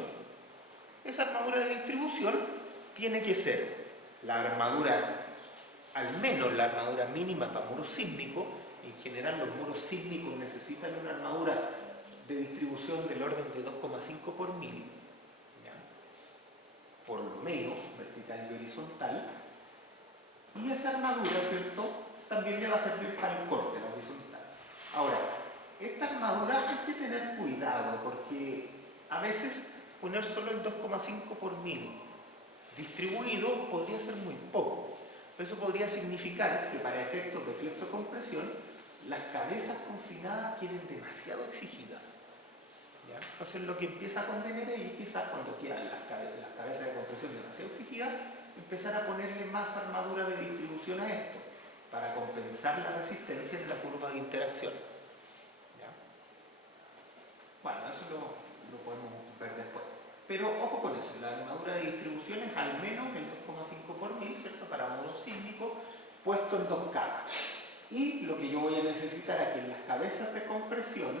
Esa armadura de distribución tiene que ser la armadura, al menos la armadura mínima para muros sísmicos. En general los muros sísmicos necesitan una armadura de distribución del orden de 2,5 por 1000, ¿ya? Por lo menos vertical y horizontal. Y esa armadura, ¿cierto?, también le va a servir para el corte, la horizontal. Ahora, esta armadura hay que tener cuidado porque a veces poner solo el 2,5 por 1000 distribuido podría ser muy poco. Eso podría significar que para efectos de flexocompresión las cabezas confinadas queden demasiado exigidas. ¿Ya? Entonces lo que empieza a convenir ahí, quizás cuando quedan las cabezas de compresión demasiado exigidas, empezar a ponerle más armadura de distribución a esto para compensar la resistencia en la curva de interacción. Bueno, eso lo podemos ver después. Pero ojo con eso, la armadura de distribución es al menos el 2,5 por 1000, ¿cierto? Para muros sísmicos, puesto en 2 capas. Y lo que yo voy a necesitar aquí en las cabezas de compresión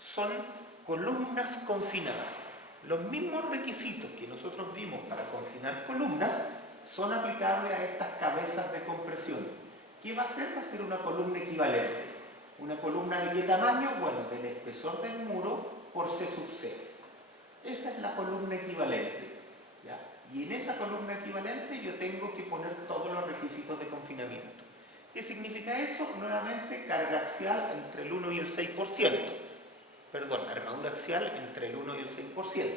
son columnas confinadas. Los mismos requisitos que nosotros vimos para confinar columnas son aplicables a estas cabezas de compresión. ¿Qué va a ser? Va a ser una columna equivalente. ¿Una columna de qué tamaño? Bueno, del espesor del muro por C sub C. Esa es la columna equivalente. ¿Ya? Y en esa columna equivalente yo tengo que poner todos los requisitos de confinamiento. ¿Qué significa eso? Nuevamente, carga axial entre el 1 y el 6%. Perdón, armadura axial entre el 1 y el 6%.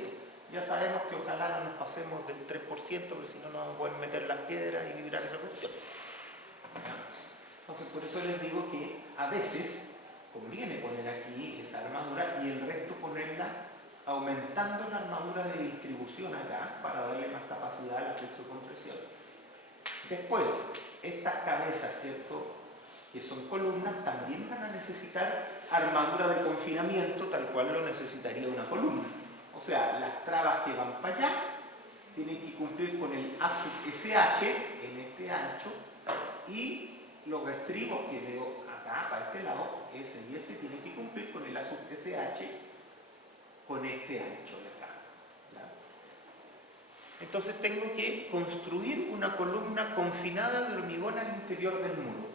Ya sabemos que ojalá no nos pasemos del 3%, porque si no nos vamos a poder meter las piedras y vibrar esa cuestión. ¿Ya? Entonces, por eso les digo que a veces conviene poner aquí esa armadura y el resto ponerla aumentando la armadura de distribución acá para darle más capacidad a la flexocompresión. Después, estas cabezas, ¿cierto?, que son columnas, también van a necesitar armadura de confinamiento tal cual lo necesitaría una columna. O sea, las trabas que van para allá tienen que cumplir con el A sub SH en este ancho y los estribos que veo acá para este lado, S y S, tienen que cumplir con el A sub SH con este ancho de acá. ¿Ya? Entonces tengo que construir una columna confinada de hormigón al interior del muro.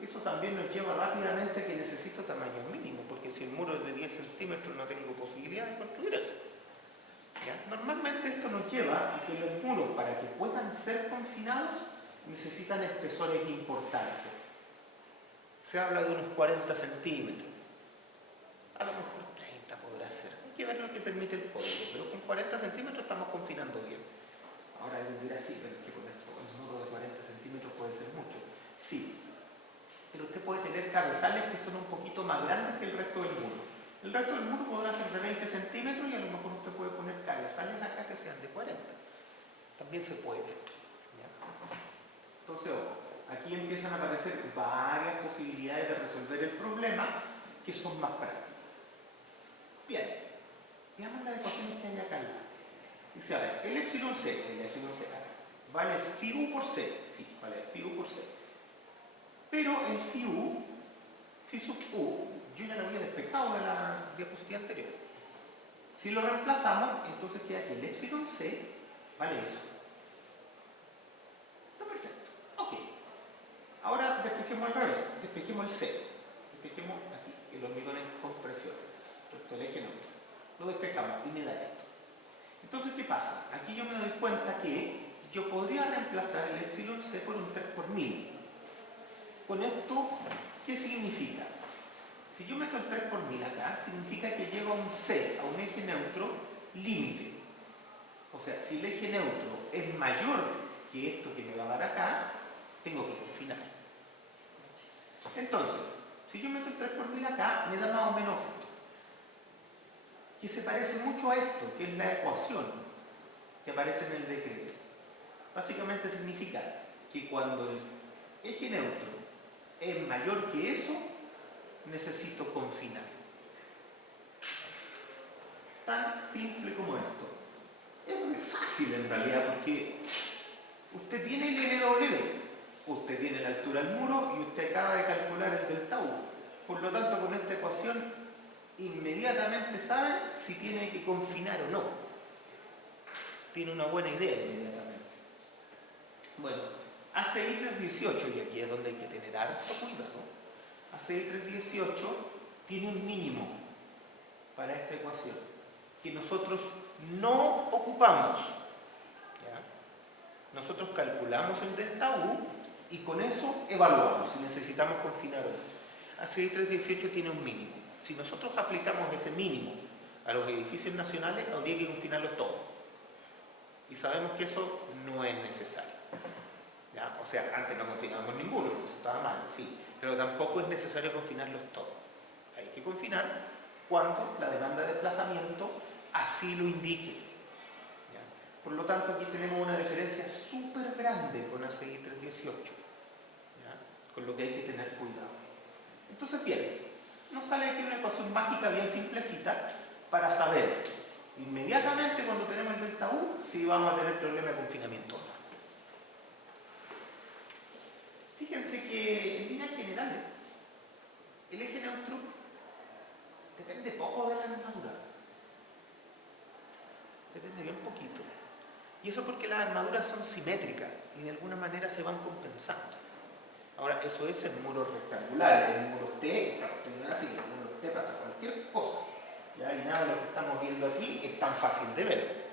Eso también nos lleva rápidamente a que necesito tamaño mínimo, porque si el muro es de 10 centímetros no tengo posibilidad de construir eso. ¿Ya? Normalmente esto nos lleva a que los muros, para que puedan ser confinados, necesitan espesores importantes. Se habla de unos 40 centímetros. A lo mejor 30 podrá ser. Hay que ver lo que permite el código, pero con 40 centímetros estamos confinando bien. Ahora alguien dirá, sí, pero es que con esto, un muro de 40 centímetros puede ser mucho. Sí, pero usted puede tener cabezales que son un poquito más grandes que el resto del muro. El resto del muro podrá ser de 20 centímetros y a lo mejor usted puede poner cabezales acá que sean de 40. También se puede. ¿Ya? Entonces, ojo, aquí empiezan a aparecer varias posibilidades de resolver el problema que son más prácticas. Bien, veamos las ecuaciones que hay acá. Dice, a ver, el epsilon C acá, vale phi u por C. Sí, vale phi u por C. Pero el phi sub u, yo ya lo había despejado de la diapositiva anterior. Si lo reemplazamos, entonces queda que el epsilon C vale eso. Está perfecto. Ok. Ahora despejemos al revés. Despejemos el C. Despejemos aquí, el hormigón en compresión. El eje neutro. Lo despejamos y me da esto. Entonces, ¿qué pasa? Aquí yo me doy cuenta que yo podría reemplazar el epsilon C por un 3 por 1000. Con esto, ¿qué significa? Si yo meto el 3 por 1000 acá, significa que llego a un C, a un eje neutro límite. O sea, si el eje neutro es mayor que esto que me va a dar acá, tengo que confinar. Entonces, si yo meto el 3 por 1000 acá, me da más o menos esto. Que se parece mucho a esto, que es la ecuación que aparece en el decreto. Básicamente significa que cuando el eje neutro es mayor que eso, necesito confinar. Tan simple como esto. Es muy fácil en realidad porque usted tiene el LW, usted tiene la altura del muro y usted acaba de calcular el delta U. Por lo tanto, con esta ecuación inmediatamente sabe si tiene que confinar o no. Tiene una buena idea inmediatamente. Bueno, ACI 318, y aquí es donde hay que tener harto cuidado. ACI 318 tiene un mínimo para esta ecuación que nosotros no ocupamos. ¿Ya? Nosotros calculamos el delta U y con eso evaluamos si necesitamos confinar o no. ACI 318 tiene un mínimo. Si nosotros aplicamos ese mínimo a los edificios nacionales, habría que confinarlos todos. Y sabemos que eso no es necesario. ¿Ya? O sea, antes no confinábamos ninguno, eso estaba mal, sí. Pero tampoco es necesario confinarlos todos. Hay que confinar cuando la demanda de desplazamiento así lo indique. ¿Ya? Por lo tanto, aquí tenemos una diferencia súper grande con ACI 318. ¿Ya? Con lo que hay que tener cuidado. Entonces, bien, nos sale aquí una ecuación mágica bien simplecita para saber inmediatamente cuando tenemos el delta U si vamos a tener problema de confinamiento o no. Fíjense que en líneas generales el eje neutro depende poco de la armadura. Depende bien poquito. Y Y eso porque las armaduras son simétricas y de alguna manera se van compensando. Ahora, eso es en muros rectangulares. En muros T, esta cuestión no es así. En muros T pasa cualquier cosa. ¿Ya? Y nada de lo que estamos viendo aquí es tan fácil de ver.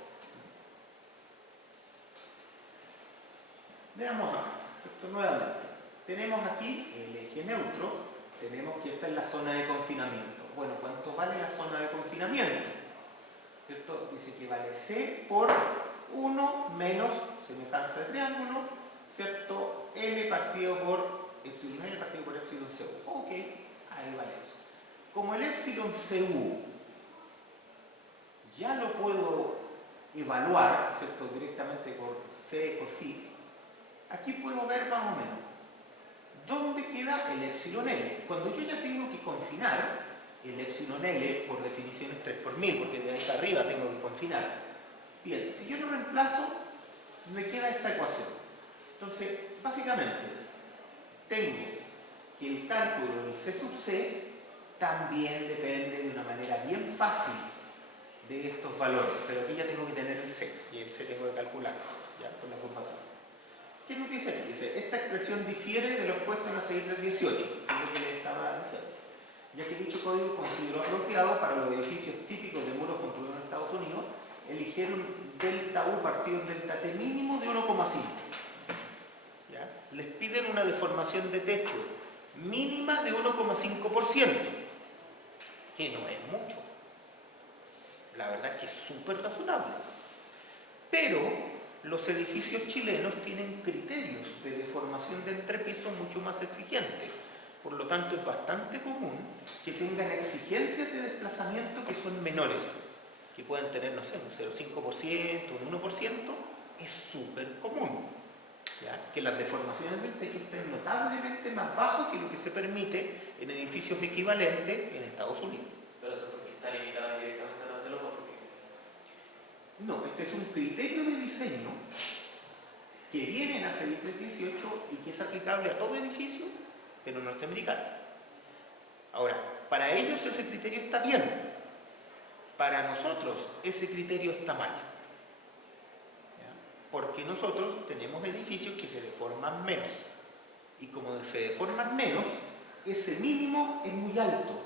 Veamos acá, ¿cierto? Nuevamente. Tenemos aquí el eje neutro. Tenemos que esta es la zona de confinamiento. Bueno, ¿cuánto vale la zona de confinamiento? ¿Cierto? Dice que vale C por 1 menos semejanza de triángulo, ¿cierto? M partido por epsilon L partido por epsilon CU. Ok, ahí vale eso. Como el epsilon CU ya lo puedo evaluar, ¿cierto? Directamente por C por phi, aquí puedo ver más o menos dónde queda el epsilon L. Cuando yo ya tengo que confinar, el epsilon L por definición es 3 por 1000, porque de ahí para arriba tengo que confinar. Bien, si yo lo reemplazo, me queda esta ecuación. Entonces, básicamente, tengo que el cálculo del C sub C también depende de una manera bien fácil de estos valores, pero aquí ya tengo que tener el C, y el C tengo que calcularlo, ¿ya? Con la curva. ¿Qué nos dice aquí? Dice, esta expresión difiere de lo expuesto en la 6318, que es lo que le estaba diciendo, ya que dicho código consideró apropiado para los edificios típicos de muros construidos en Estados Unidos, eligieron delta U partido en delta T mínimo de 1,5. ¿Ya? Les piden una deformación de techo mínima de 1,5%, que no es mucho. La verdad es que es súper razonable. Pero los edificios chilenos tienen criterios de deformación de entrepiso mucho más exigentes. Por lo tanto, es bastante común que tengan exigencias de desplazamiento que son menores, que pueden tener, no sé, un 0,5%, un 1%, es súper común. ¿Ya? Que las deformaciones del techo estén notablemente más bajas que lo que se permite en edificios equivalentes en Estados Unidos. Pero eso porque está limitado directamente a los de los bordes. No, este es un criterio de diseño que viene en la 6318 y que es aplicable a todo edificio, pero norteamericano. Ahora, para ellos ese criterio está bien. Para nosotros ese criterio está mal. ¿Ya? Porque nosotros tenemos edificios que se deforman menos. Y como se deforman menos, ese mínimo es muy alto.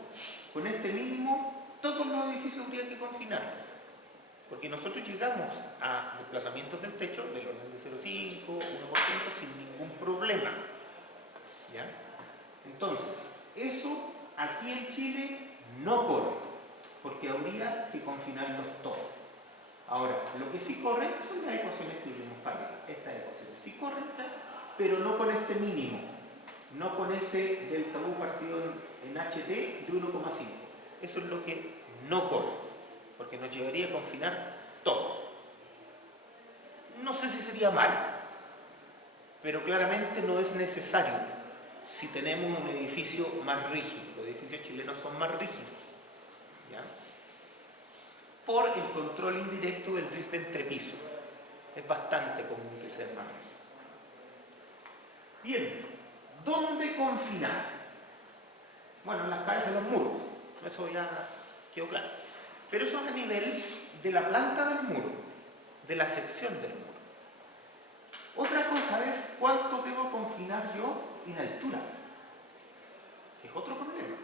Con este mínimo, todos los edificios habría que confinar. Porque nosotros llegamos a desplazamientos del techo del orden de 0,5, 1% sin ningún problema. ¿Ya? Entonces, eso aquí en Chile no corre, porque habría que confinarlos todos. Ahora, lo que sí corre son las ecuaciones que vimos para arriba. Estas ecuaciones sí corren, pero no con este mínimo, no con ese delta U partido en HT de 1,5. Eso es lo que no corre, porque nos llevaría a confinar todo. No sé si sería malo, pero claramente no es necesario si tenemos un edificio más rígido. Los edificios chilenos son más rígidos, ¿ya? Por el control indirecto del drift entrepiso. Es bastante común que sea más rígido. Bien, ¿dónde confinar? Bueno, en las cabezas de los muros, eso ya quedó claro. Pero eso es a nivel de la planta del muro, de la sección del muro. Otra cosa es cuánto debo confinar yo en altura, que es otro problema.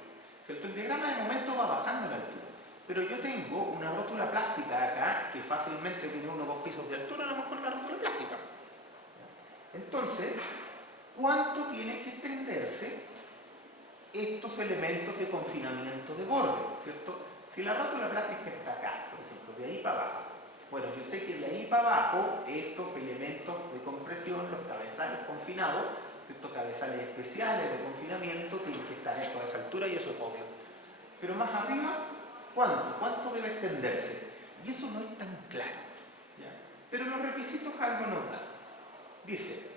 ¿Cierto? El diagrama de momento va bajando en altura, pero yo tengo una rótula plástica acá que fácilmente tiene 1 o 2 pisos de altura, a lo mejor la rótula plástica. Entonces, ¿cuánto tiene que extenderse estos elementos de confinamiento de borde? ¿Cierto? Si la rótula plástica está acá, por ejemplo, de ahí para abajo, bueno, yo sé que de ahí para abajo estos elementos de compresión, los cabezales confinados, estos cabezales especiales de confinamiento tienen que estar a esa altura y eso es obvio. Pero más arriba, ¿cuánto? ¿Cuánto debe extenderse? Y eso no es tan claro, ¿ya? Pero los requisitos algo nos dan. Dice,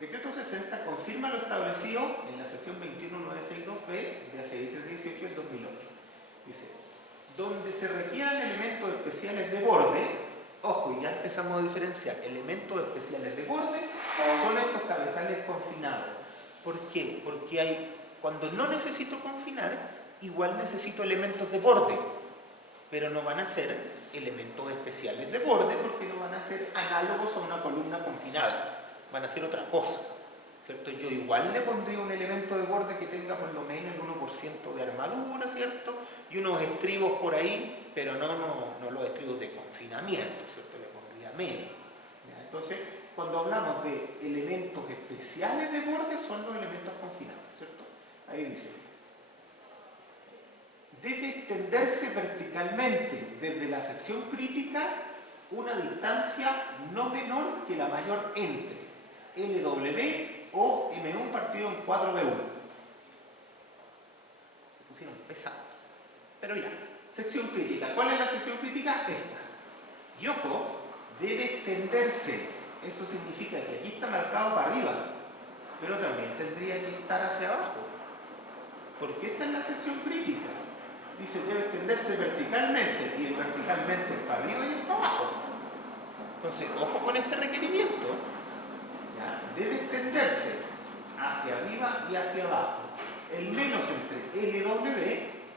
Decreto 60 confirma lo establecido en la sección 21962B de ACI 318 del 2008. Dice, donde se requieran elementos especiales de borde, ojo, ya empezamos a diferenciar, elementos especiales de borde son estos cabezales confinados. ¿Por qué? Porque cuando no necesito confinar, igual necesito elementos de borde. pero no van a ser elementos especiales de borde porque no van a ser análogos a una columna confinada, van a ser otra cosa, ¿cierto? Yo igual le pondría un elemento de borde que tenga por lo menos el 1% de armadura, ¿cierto? Y unos estribos por ahí, pero no los estribos de confinamiento, ¿cierto? Le pondría menos. ¿Ya? Entonces, cuando hablamos de elementos especiales de borde, son los elementos confinados, ¿cierto? Ahí dice, debe extenderse verticalmente desde la sección crítica una distancia no menor que la mayor entre LW o M1 partido en 4B1. Se pusieron pesados. Pero ya, sección crítica. ¿Cuál es la sección crítica? Esta. Y ojo, debe extenderse. Eso significa que aquí está marcado para arriba, pero también tendría que estar hacia abajo. Porque esta es la sección crítica. Dice, debe extenderse verticalmente, y el verticalmente es para arriba y es para abajo. Entonces, ojo con este requerimiento. ¿Ya? Debe extenderse hacia arriba y hacia abajo. El menos entre LW,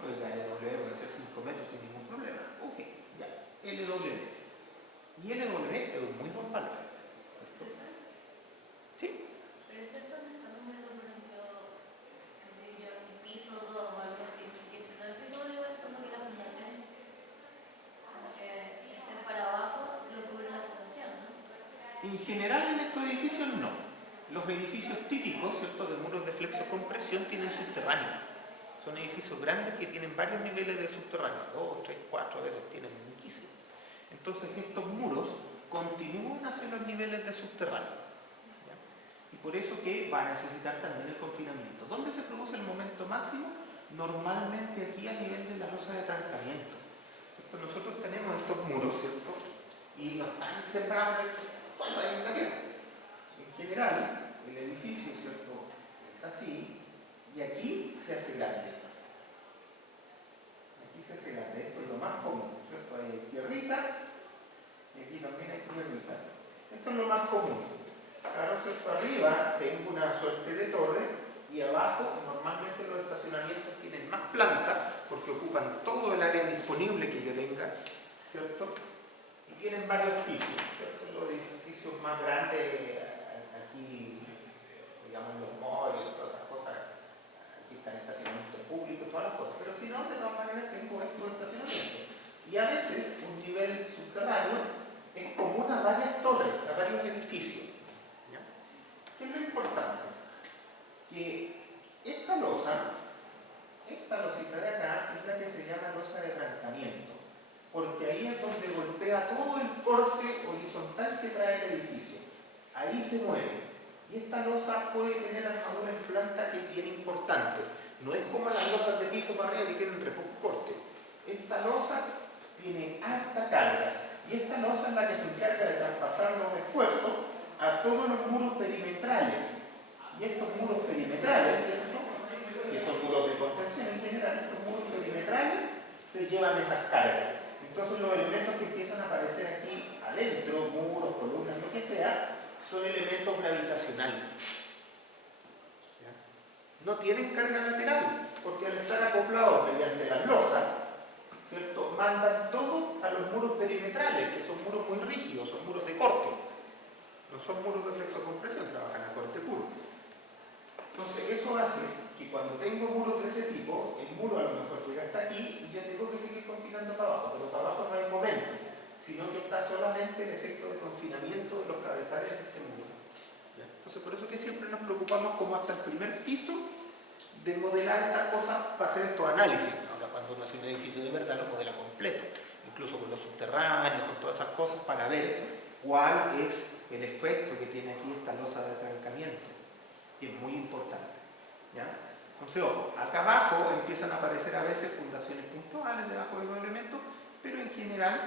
oiga, LW puede ser 5 metros sin ningún problema. Ok, ya, LW. Y LW es un muy buen valor. ¿Sí? Pero esto es cuando estamos viendo, por ejemplo, piso 2 o algo así, porque si no el piso 2 igual como que la fundación, como que ese para abajo lo cubre la fundación, ¿no? En general en estos edificios no. Los edificios típicos, ¿cierto?, de muros de flexo-compresión tienen subterráneo. Son edificios grandes que tienen varios niveles de subterráneo, 2, 3, 4, a veces tienen muchísimos. Entonces estos muros continúan hacia los niveles de subterráneo. ¿Ya? Y por eso que va a necesitar también el confinamiento. ¿Dónde se produce el momento máximo? Normalmente aquí a nivel de la losa de trancamiento. ¿Cierto? Nosotros tenemos estos muros, ¿cierto? Y no están sembrados en el suelo ahí en la tierra. En general, el edificio, ¿cierto?, es así, y aquí se hace grande. Aquí se hace grande, esto es lo más común, ¿cierto? Hay tierrita, y aquí también hay tierrita. Esto es lo más común. Claro, ¿cierto? Arriba tengo una suerte de torre, y abajo normalmente los estacionamientos tienen más planta, porque ocupan todo el área disponible que yo tenga, ¿cierto? Y tienen varios pisos, ¿cierto? Los edificios más grandes, aquí, digamos, los móviles, todas esas cosas, aquí están estacionamientos públicos, todas las cosas, pero si no, de todas maneras tengo estos estacionamientos. Y a veces un nivel subterráneo es común a varias torres, a varios edificios. ¿Ya? ¿Qué es lo importante? Que esta losita de acá, es la que se llama losa de trancamiento, porque ahí es donde golpea todo el corte horizontal que trae el edificio. Ahí se mueve. Y esta losa puede tener armadura en planta que es bien importante. No es como las losas de piso para arriba que tienen re poco corte. Esta losa tiene alta carga. Y esta losa es la que se encarga de traspasar los esfuerzos a todos los muros perimetrales. Y estos muros perimetrales, ¿cierto?, que son muros de contención en general, estos muros perimetrales se llevan esas cargas. Entonces los elementos que empiezan a aparecer aquí adentro, muros, columnas, lo que sea, son elementos gravitacionales. ¿Ya? No tienen carga lateral, porque al estar acoplados mediante las losas, ¿cierto?, mandan todo a los muros perimetrales, que son muros muy rígidos, son muros de corte. No son muros de flexocompresión, trabajan a corte puro. Entonces eso hace que cuando tengo muros de ese tipo, el muro a lo mejor llega hasta aquí y yo tengo que seguir confinando para abajo, pero para abajo no hay momento, sino que está solamente el efecto de confinamiento de los cabezales de ese muro. ¿Ya? Entonces por eso que siempre nos preocupamos como hasta el primer piso de modelar estas cosas para hacer estos análisis. Ahora cuando uno hace un edificio de verdad lo modela completo, incluso con los subterráneos, con todas esas cosas para ver cuál es el efecto que tiene aquí esta losa de atrancamiento, que es muy importante. ¿Ya? Entonces, ojo, acá abajo empiezan a aparecer a veces fundaciones puntuales debajo de los elementos, pero en general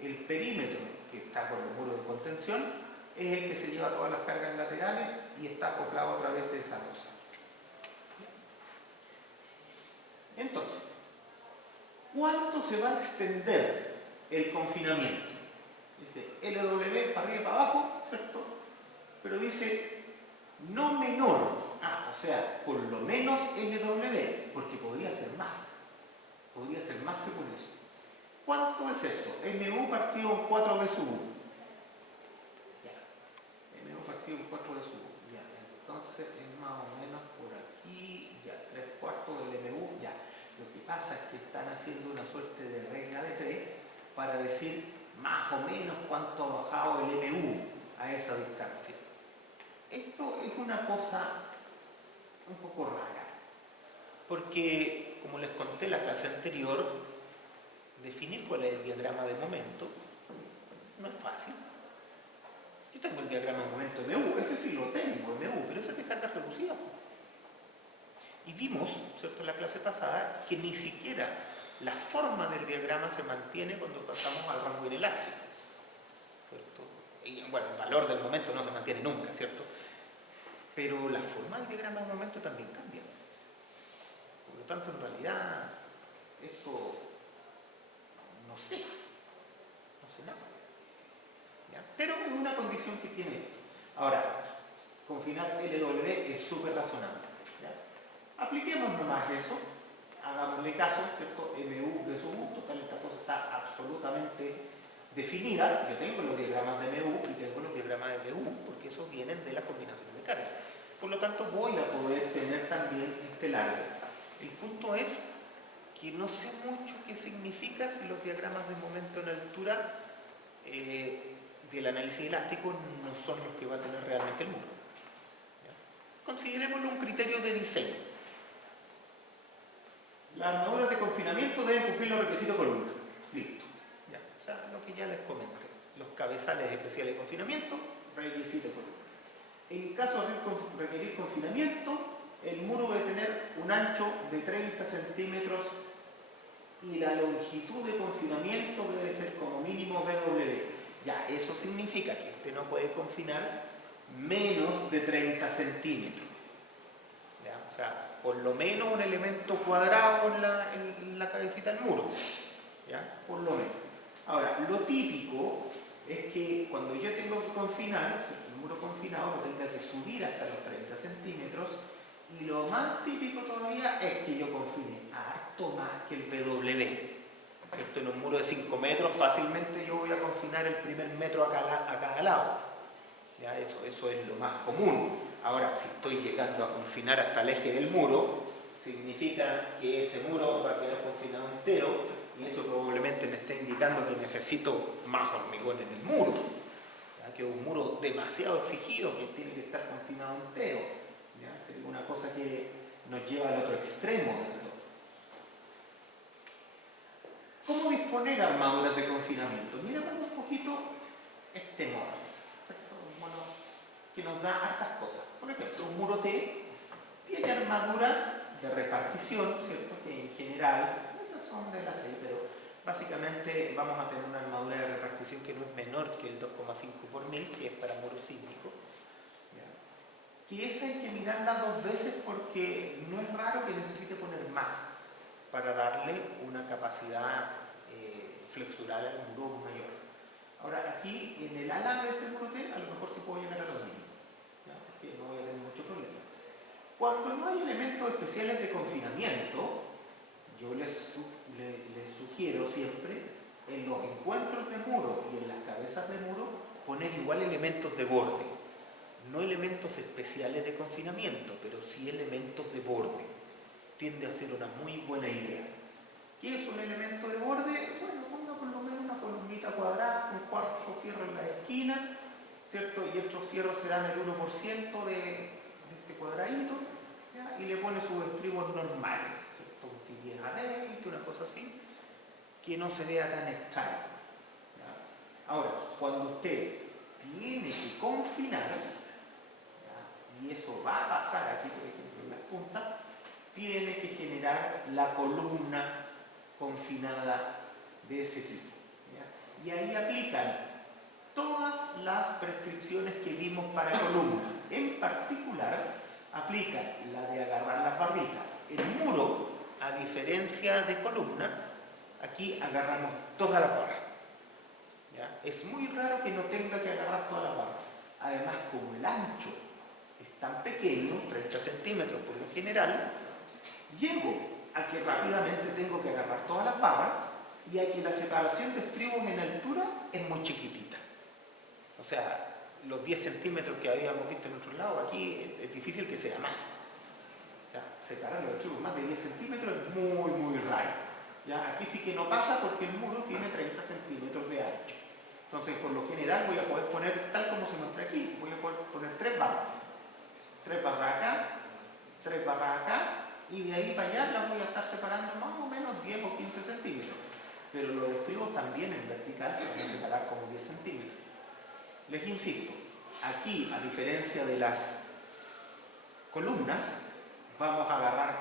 el perímetro que está con el muro de contención es el que se lleva todas las cargas laterales y está acoplado a través de esa losa. Entonces, ¿cuánto se va a extender el confinamiento? Dice LW para arriba y para abajo, ¿cierto? Pero dice no menor, o sea, por lo menos LW, porque podría ser más según eso. ¿Cuánto es eso? MU partido en 4 B sub 1. Ya. MU partido en 4 B sub 1. Ya. Entonces es más o menos por aquí. Ya. 3/4 del MU. Ya. Lo que pasa es que están haciendo una suerte de regla de 3 para decir más o menos cuánto ha bajado el MU a esa distancia. Esto es una cosa un poco rara, porque, como les conté en la clase anterior, definir cuál es el diagrama de momento no es fácil. Yo tengo el diagrama de momento MU, ese sí lo tengo, MU, pero ese es de carga reducida. Y vimos, ¿cierto?, en la clase pasada, que ni siquiera la forma del diagrama se mantiene cuando pasamos al rango inelástico, ¿cierto? Y, bueno, el valor del momento no se mantiene nunca, ¿cierto? Pero la forma del diagrama de momento también cambia. Por lo tanto, en realidad, esto no sé nada. ¿Ya? Pero es una condición que tiene esto. Ahora, confinar LW es súper razonable. ¿Ya? Apliquemos nomás eso, hagámosle caso, ¿cierto? MU de sub U, total, esta cosa está absolutamente definida. Yo tengo los diagramas de MU y tengo los diagramas de MU, porque esos vienen de las combinaciones de carga. Por lo tanto, voy a poder tener también este largo. El punto es que no sé mucho qué significa si los diagramas de momento en altura del análisis elástico no son los que va a tener realmente el muro. ¿Ya? Considerémoslo un criterio de diseño. Las armaduras de confinamiento deben cumplir los requisitos de columna. Listo. ¿Ya? O sea, lo que ya les comenté. Los cabezales especiales de confinamiento, requisito de columna. En caso de requerir confinamiento, el muro debe tener un ancho de 30 centímetros y la longitud de confinamiento debe ser como mínimo BW. Ya, eso significa que usted no puede confinar menos de 30 centímetros. ¿Ya? O sea, por lo menos un elemento cuadrado en la cabecita del muro. ¿Ya? Por lo menos. Ahora, lo típico es que cuando yo tengo que confinar, el muro confinado lo tenga que subir hasta los 30 centímetros, y lo más típico todavía es que yo confine harto más que el BW. Esto en un muro de 5 metros, fácilmente yo voy a confinar el primer metro a cada lado. ¿Ya? Eso es lo más común. Ahora, si estoy llegando a confinar hasta el eje del muro, significa que ese muro va a quedar confinado entero, y eso probablemente me está indicando que necesito más hormigón en el muro. ¿Ya? Que es un muro demasiado exigido que tiene que estar confinado entero. ¿Ya? Sería una cosa que nos lleva al otro extremo de esto. ¿Cómo disponer armaduras de confinamiento? Miremos un poquito este modo. Un modo que nos da hartas cosas. Por ejemplo, un muro T tiene armadura de repartición, ¿cierto? Que en general, estas son de la serie, pero básicamente vamos a tener una armadura de repartición que no es menor que el 2,5 por 1000, que es para muros sísmicos. Que esa hay que mirarla 2 veces porque no es raro que necesite poner más para darle una capacidad flexural al muro mayor. Ahora, aquí en el ala de este muro T, a lo mejor sí puedo llegar a los mismos, porque no voy a tener mucho problema. Cuando no hay elementos especiales de confinamiento, yo les sugiero siempre en los encuentros de muro y en las cabezas de muro poner igual elementos de borde. No elementos especiales de confinamiento, pero sí elementos de borde. Tiende a ser una muy buena idea. ¿Qué es un elemento de borde? Bueno, ponga por lo menos una columnita cuadrada con 4 fierros en la esquina, ¿cierto? Y estos fierros serán el 1% de este cuadradito, ¿ya? Y le pone sus estribos normales, ¿cierto? Un 10 a 20, una cosa así, que no se vea tan extraño. ¿Ya? Ahora, cuando usted tiene que confinar, ¿ya? Y eso va a pasar aquí, por ejemplo, en las puntas, tiene que generar la columna confinada de ese tipo. ¿Ya? Y ahí aplican todas las prescripciones que vimos para columna. En particular, aplican la de agarrar las barritas. El muro, a diferencia de columna, aquí agarramos todas las barras. ¿Ya? Es muy raro que no tenga que agarrar todas las barras. Además, como el ancho es tan pequeño, 30 centímetros por lo general, llego a que rápidamente tengo que agarrar todas las barras y a que la separación de estribos en altura es muy chiquitita. O sea, los 10 centímetros que habíamos visto en otros lados, aquí es difícil que sea más. O sea, separar los estribos más de 10 centímetros es muy, muy raro. ¿Ya? Aquí sí que no pasa porque el muro tiene 30 centímetros de ancho. Entonces, por lo general voy a poder poner, tal como se muestra aquí, voy a poder poner 3 barras. 3 barras acá, 3 barras acá, y de ahí para allá las voy a estar separando más o menos 10 o 15 centímetros. Pero los estribos también en vertical se van a separar como 10 centímetros. Les insisto, aquí, a diferencia de las columnas, vamos a agarrar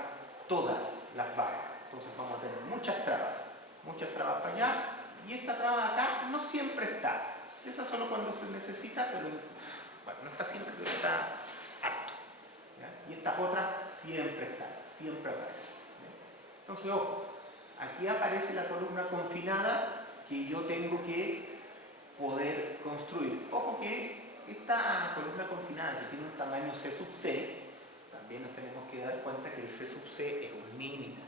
todas las barras. Entonces vamos a tener muchas trabas para allá, y esta traba acá no siempre está. Esa solo cuando se necesita, pero bueno, no está siempre, pero está harto. ¿Ya? Y estas otras siempre están, siempre aparecen. ¿Ya? Entonces, ojo, aquí aparece la columna confinada que yo tengo que poder construir. Ojo que esta columna confinada que tiene un tamaño C sub C, también nos tenemos que dar cuenta que el C sub C es un mínimo.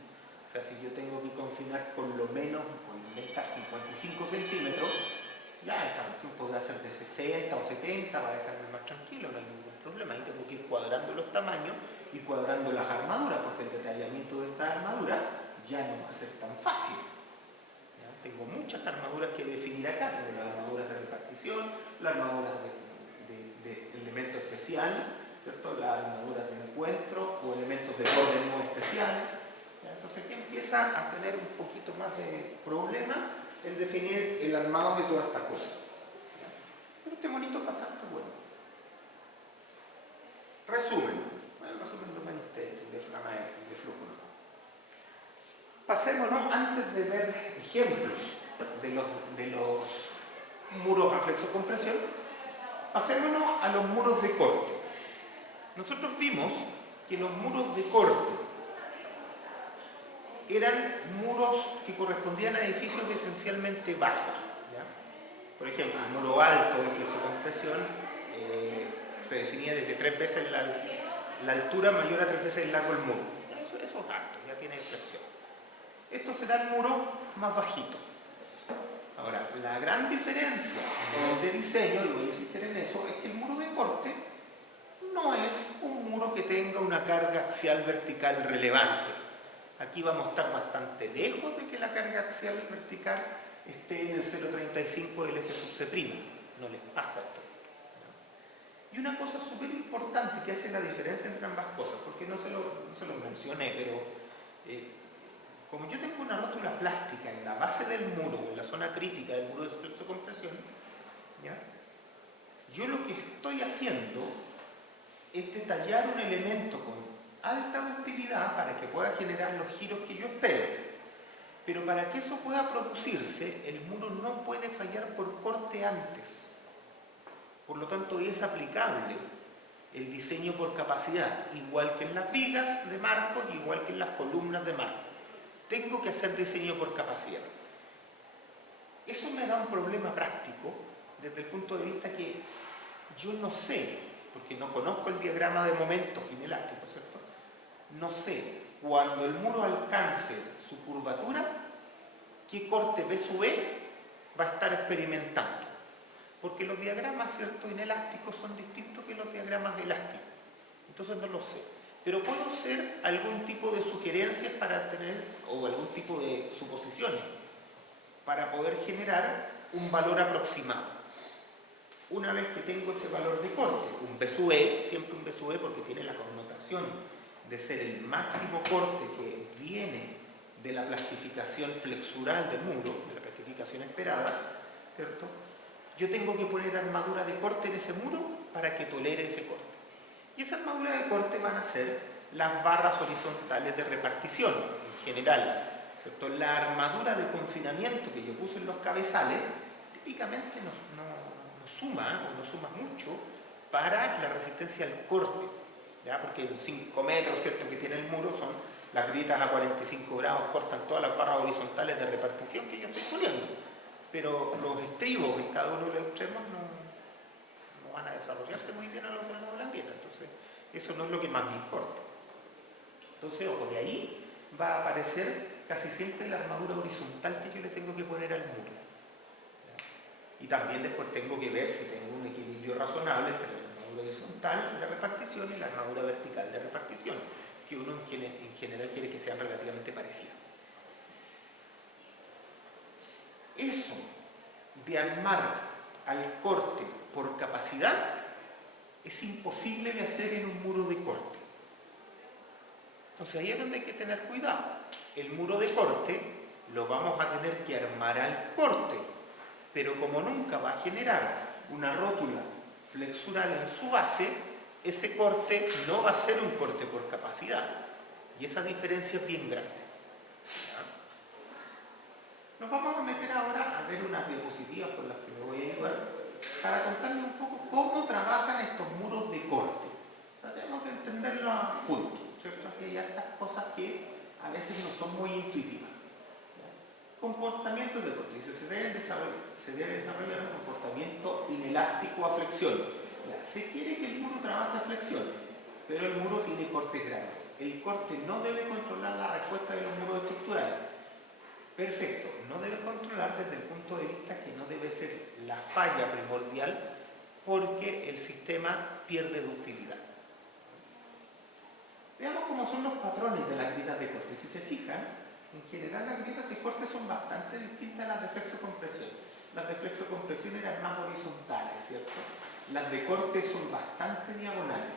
O sea, si yo tengo que confinar por lo menos, por inventar 55 centímetros, ya esta cuestión podrá ser de 60 o 70, va a dejarme más tranquilo, no hay ningún problema. Ahí tengo que ir cuadrando los tamaños y cuadrando las armaduras, porque el detallamiento de esta armadura ya no va a ser tan fácil. ¿Ya? Tengo muchas armaduras que definir acá, tengo las armaduras de repartición, las armaduras de elemento especial, ¿cierto? Las armaduras de encuentro o elementos de orden no especial. Entonces aquí empieza a tener un poquito más de problema el definir el armado de todas estas cosas. Pero este monito es bastante bueno. Resumen. Bueno, el resumen lo ven ustedes, el diafragma de flujo. ¿No? Pasémonos, antes de ver ejemplos de los muros a flexocompresión, pasémonos a los muros de corte. Nosotros vimos que los muros de corte eran muros que correspondían a edificios esencialmente bajos. ¿Ya? Por ejemplo, el muro alto de flexocompresión se definía desde 3 veces la altura mayor a 3 veces el largo del muro. Eso es alto, ya tiene expresión. Estos serán muros más bajitos. Ahora, la gran diferencia de diseño, y voy a insistir en eso, es que el muro de corte no es un muro que tenga una carga axial vertical relevante. Aquí vamos a estar bastante lejos de que la carga axial vertical esté en el 0,35 del F sub C'. No les pasa esto. ¿No? Y una cosa súper importante que hace la diferencia entre ambas cosas, porque no se lo mencioné, pero como yo tengo una rótula plástica en la base del muro, en la zona crítica del muro de flexocompresión, ¿ya? Yo lo que estoy haciendo es detallar un elemento con alta ductilidad para que pueda generar los giros que yo espero. Pero para que eso pueda producirse, el muro no puede fallar por corte antes. Por lo tanto, es aplicable el diseño por capacidad, igual que en las vigas de marco y igual que en las columnas de marco. Tengo que hacer diseño por capacidad. Eso me da un problema práctico desde el punto de vista que yo no sé, porque no conozco el diagrama de momentos inelásticos, ¿cierto? No sé, cuando el muro alcance su curvatura, qué corte B sub E va a estar experimentando. Porque los diagramas, ¿cierto?, inelásticos son distintos que los diagramas elásticos. Entonces no lo sé. Pero puedo hacer algún tipo de sugerencias para tener, o algún tipo de suposiciones, para poder generar un valor aproximado. Una vez que tengo ese valor de corte, un B sub E, siempre un B sub E porque tiene la connotación de ser el máximo corte que viene de la plastificación flexural del muro, de la plastificación esperada, ¿cierto? Yo tengo que poner armadura de corte en ese muro para que tolere ese corte. Y esa armadura de corte van a ser las barras horizontales de repartición en general, ¿cierto? La armadura de confinamiento que yo puse en los cabezales típicamente no suma o no suma mucho para la resistencia al corte. ¿Ya? Porque en 5 metros, ¿cierto?, que tiene el muro, son las grietas a 45 grados, cortan todas las barras horizontales de repartición que yo estoy poniendo. Pero los estribos en cada uno de los extremos no van a desarrollarse muy bien a los lados de la grieta. Entonces, eso no es lo que más me importa. Entonces, ojo, de ahí va a aparecer casi siempre la armadura horizontal que yo le tengo que poner al muro. Y también después tengo que ver si tengo un equilibrio razonable entre la armadura horizontal de repartición y la armadura vertical de repartición, que uno en general quiere que sean relativamente parecidas. Eso de armar al corte por capacidad es imposible de hacer en un muro de corte. Entonces ahí es donde hay que tener cuidado. El muro de corte lo vamos a tener que armar al corte, pero como nunca va a generar una rótula flexural en su base, ese corte no va a ser un corte por capacidad. Y esa diferencia es bien grande. ¿Ya? Nos vamos a meter ahora a ver unas diapositivas con las que me voy a ayudar para contarles un poco cómo trabajan estos muros de corte. Tratemos de entenderlo juntos, ¿cierto? Aquí hay estas cosas que a veces no son muy intuitivas. Comportamientos de corte. Dice, se debe desarrollar un comportamiento inelástico a flexión. Se quiere que el muro trabaje a flexión, pero el muro tiene cortes grandes. El corte no debe controlar la respuesta de los muros estructurales. Perfecto, no debe controlar desde el punto de vista que no debe ser la falla primordial, porque el sistema pierde ductilidad. Veamos cómo son los patrones de las grietas de corte. Si se fijan, en general las grietas de corte son bastante distintas a las de flexocompresión. Las de flexocompresión eran más horizontales, ¿cierto? Las de corte son bastante diagonales.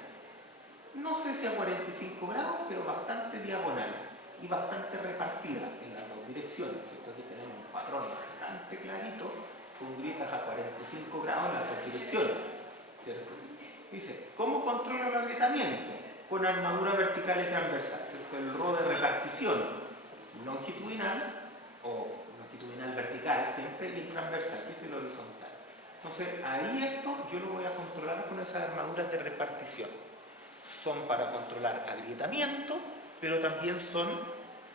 No sé si a 45 grados, pero bastante diagonales y bastante repartidas en las dos direcciones, ¿cierto? Aquí tenemos un patrón bastante clarito con grietas a 45 grados en las dos direcciones, ¿cierto? Dice, ¿cómo controlo el agrietamiento? Con armadura vertical y transversal, ¿cierto? El rol de repartición longitudinal o longitudinal vertical siempre y el transversal, que es el horizontal. Entonces, ahí esto yo lo voy a controlar con esas armaduras de repartición. Son para controlar agrietamiento, pero también son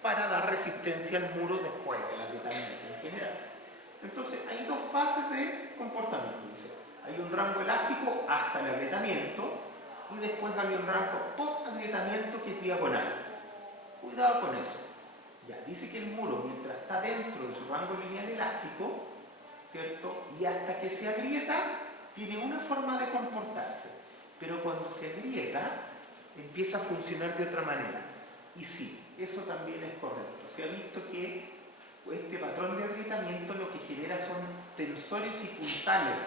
para dar resistencia al muro después del agrietamiento en general. Entonces, hay dos fases de comportamiento. Dice, hay un rango elástico hasta el agrietamiento y después hay un rango post-agrietamiento que es diagonal. Cuidado con eso. Ya, dice que el muro, mientras está dentro de su rango lineal elástico, ¿cierto? Y hasta que se agrieta, tiene una forma de comportarse. Pero cuando se agrieta, empieza a funcionar de otra manera. Y sí, eso también es correcto. Se ha visto que este patrón de agrietamiento lo que genera son tensores y puntales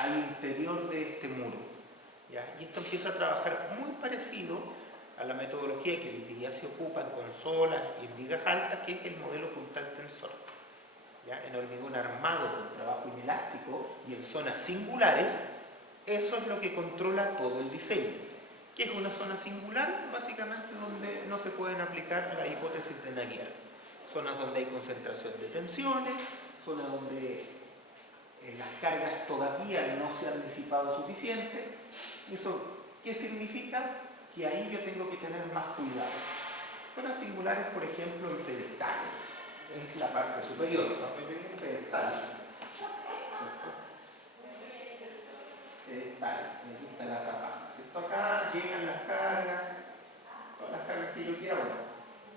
al interior de este muro. ¿Ya? Y esto empieza a trabajar muy parecido a la metodología que hoy día se ocupa en consolas y en vigas altas, que es el modelo puntal tensor. ¿Ya? En hormigón armado con trabajo inelástico y en zonas singulares, eso es lo que controla todo el diseño. ¿Qué es una zona singular? Básicamente donde no se pueden aplicar la hipótesis de Navier. Zonas donde hay concentración de tensiones, zonas donde las cargas todavía no se han disipado suficiente. ¿Eso qué significa? Que ahí yo tengo que tener más cuidado. Zonas singulares, por ejemplo, en pedestales. Es la parte superior, donde tengo un pedestal. Pedestal, me gusta la zapata. ¿Cierto? Acá llegan las cargas, todas las cargas que yo quiera. Bueno,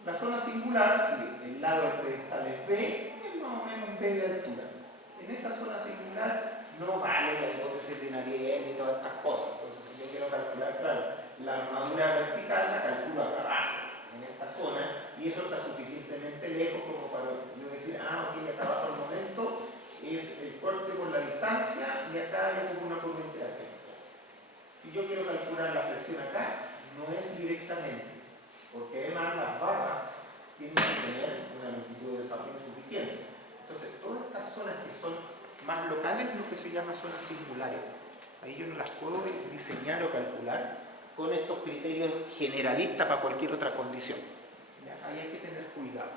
la zona singular, si el lado del pedestal es B, es más o menos un B de altura. En esa zona singular no vale la hipótesis de Navier ni todas estas cosas. Entonces, si yo quiero calcular, claro, la armadura vertical la calculo acá abajo, en esta zona, y eso está suficientemente lejos como para yo decir, ok, acá abajo al momento es el corte por la distancia y acá hay como una curva de interacción. Si yo quiero calcular la flexión acá, no es directamente, porque además las barras tienen que tener una longitud de desarrollo suficiente. Entonces, todas estas zonas que son más locales es lo que se llama zonas singulares. Ahí yo no las puedo diseñar o calcular con estos criterios generalistas para cualquier otra condición. ¿Ya? Ahí hay que tener cuidado.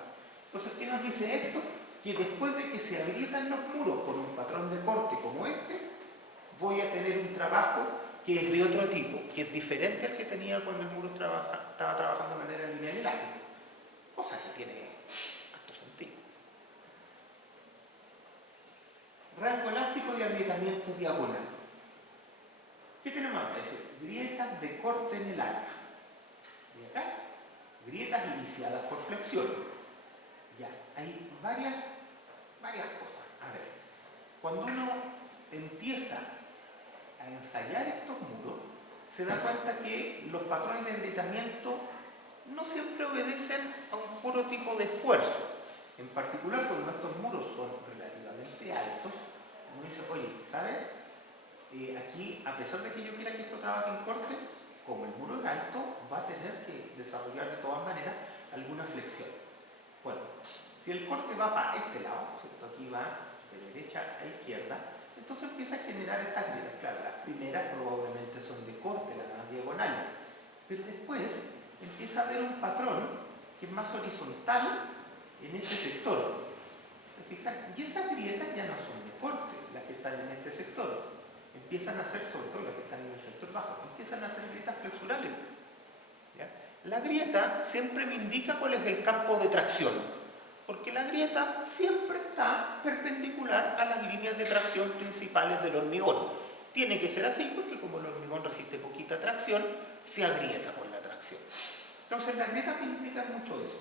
Entonces, ¿qué nos dice esto? Que después de que se agrietan los muros con un patrón de corte como este, voy a tener un trabajo que es de otro tipo, que es diferente al que tenía cuando el muro estaba trabajando de manera lineal elástica. O sea, que tiene harto sentido. Rango elástico y agrietamiento diagonal. ¿Qué tenemos acá? Dice, grietas de corte en el alga. Y acá, grietas iniciadas por flexión. hay varias cosas. A ver, cuando uno empieza a ensayar estos muros, se da cuenta que los patrones de agrietamiento no siempre obedecen a un puro tipo de esfuerzo. En particular, cuando estos muros son relativamente altos, uno dice, oye, ¿sabes? Aquí, a pesar de que yo quiera que esto trabaje en corte, como el muro es alto, va a tener que desarrollar de todas maneras alguna flexión. Bueno, si el corte va para este lado, ¿cierto? Aquí va de derecha a izquierda, entonces empieza a generar estas grietas. Claro, las primeras probablemente son de corte, las más diagonales, pero después empieza a haber un patrón que es más horizontal en este sector. ¿Se fijan? Y esas grietas ya no son de corte, las que están en este sector. Empiezan a ser, sobre todo las que están en el sector bajo, empiezan a ser grietas flexurales. ¿Ya? La grieta siempre me indica cuál es el campo de tracción, porque la grieta siempre está perpendicular a las líneas de tracción principales del hormigón. Tiene que ser así porque como el hormigón resiste poquita tracción, se agrieta por la tracción. Entonces las grietas me indican mucho eso.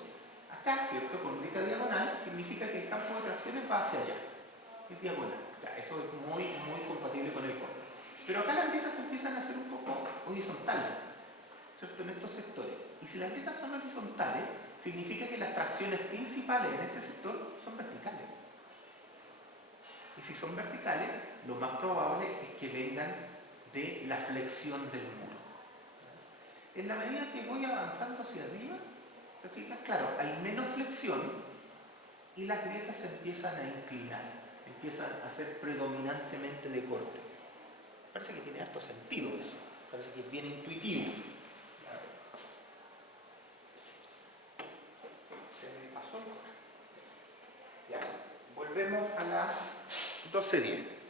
Acá, ¿cierto? Con grieta diagonal significa que el campo de tracciones va hacia allá. Es diagonal. Ya, eso es muy compatible con el corte. Pero acá las grietas empiezan a ser un poco horizontales, ¿cierto? En estos sectores. Y si las grietas son horizontales, significa que las tracciones principales en este sector son verticales. Y si son verticales, lo más probable es que vengan de la flexión del muro. En la medida que voy avanzando hacia arriba, ¿se fijan? Claro, hay menos flexión y las grietas se empiezan a inclinar, empiezan a ser predominantemente de corte. Parece que tiene harto sentido eso, parece que es bien intuitivo. Se me pasó. Ya, volvemos a las 12:10.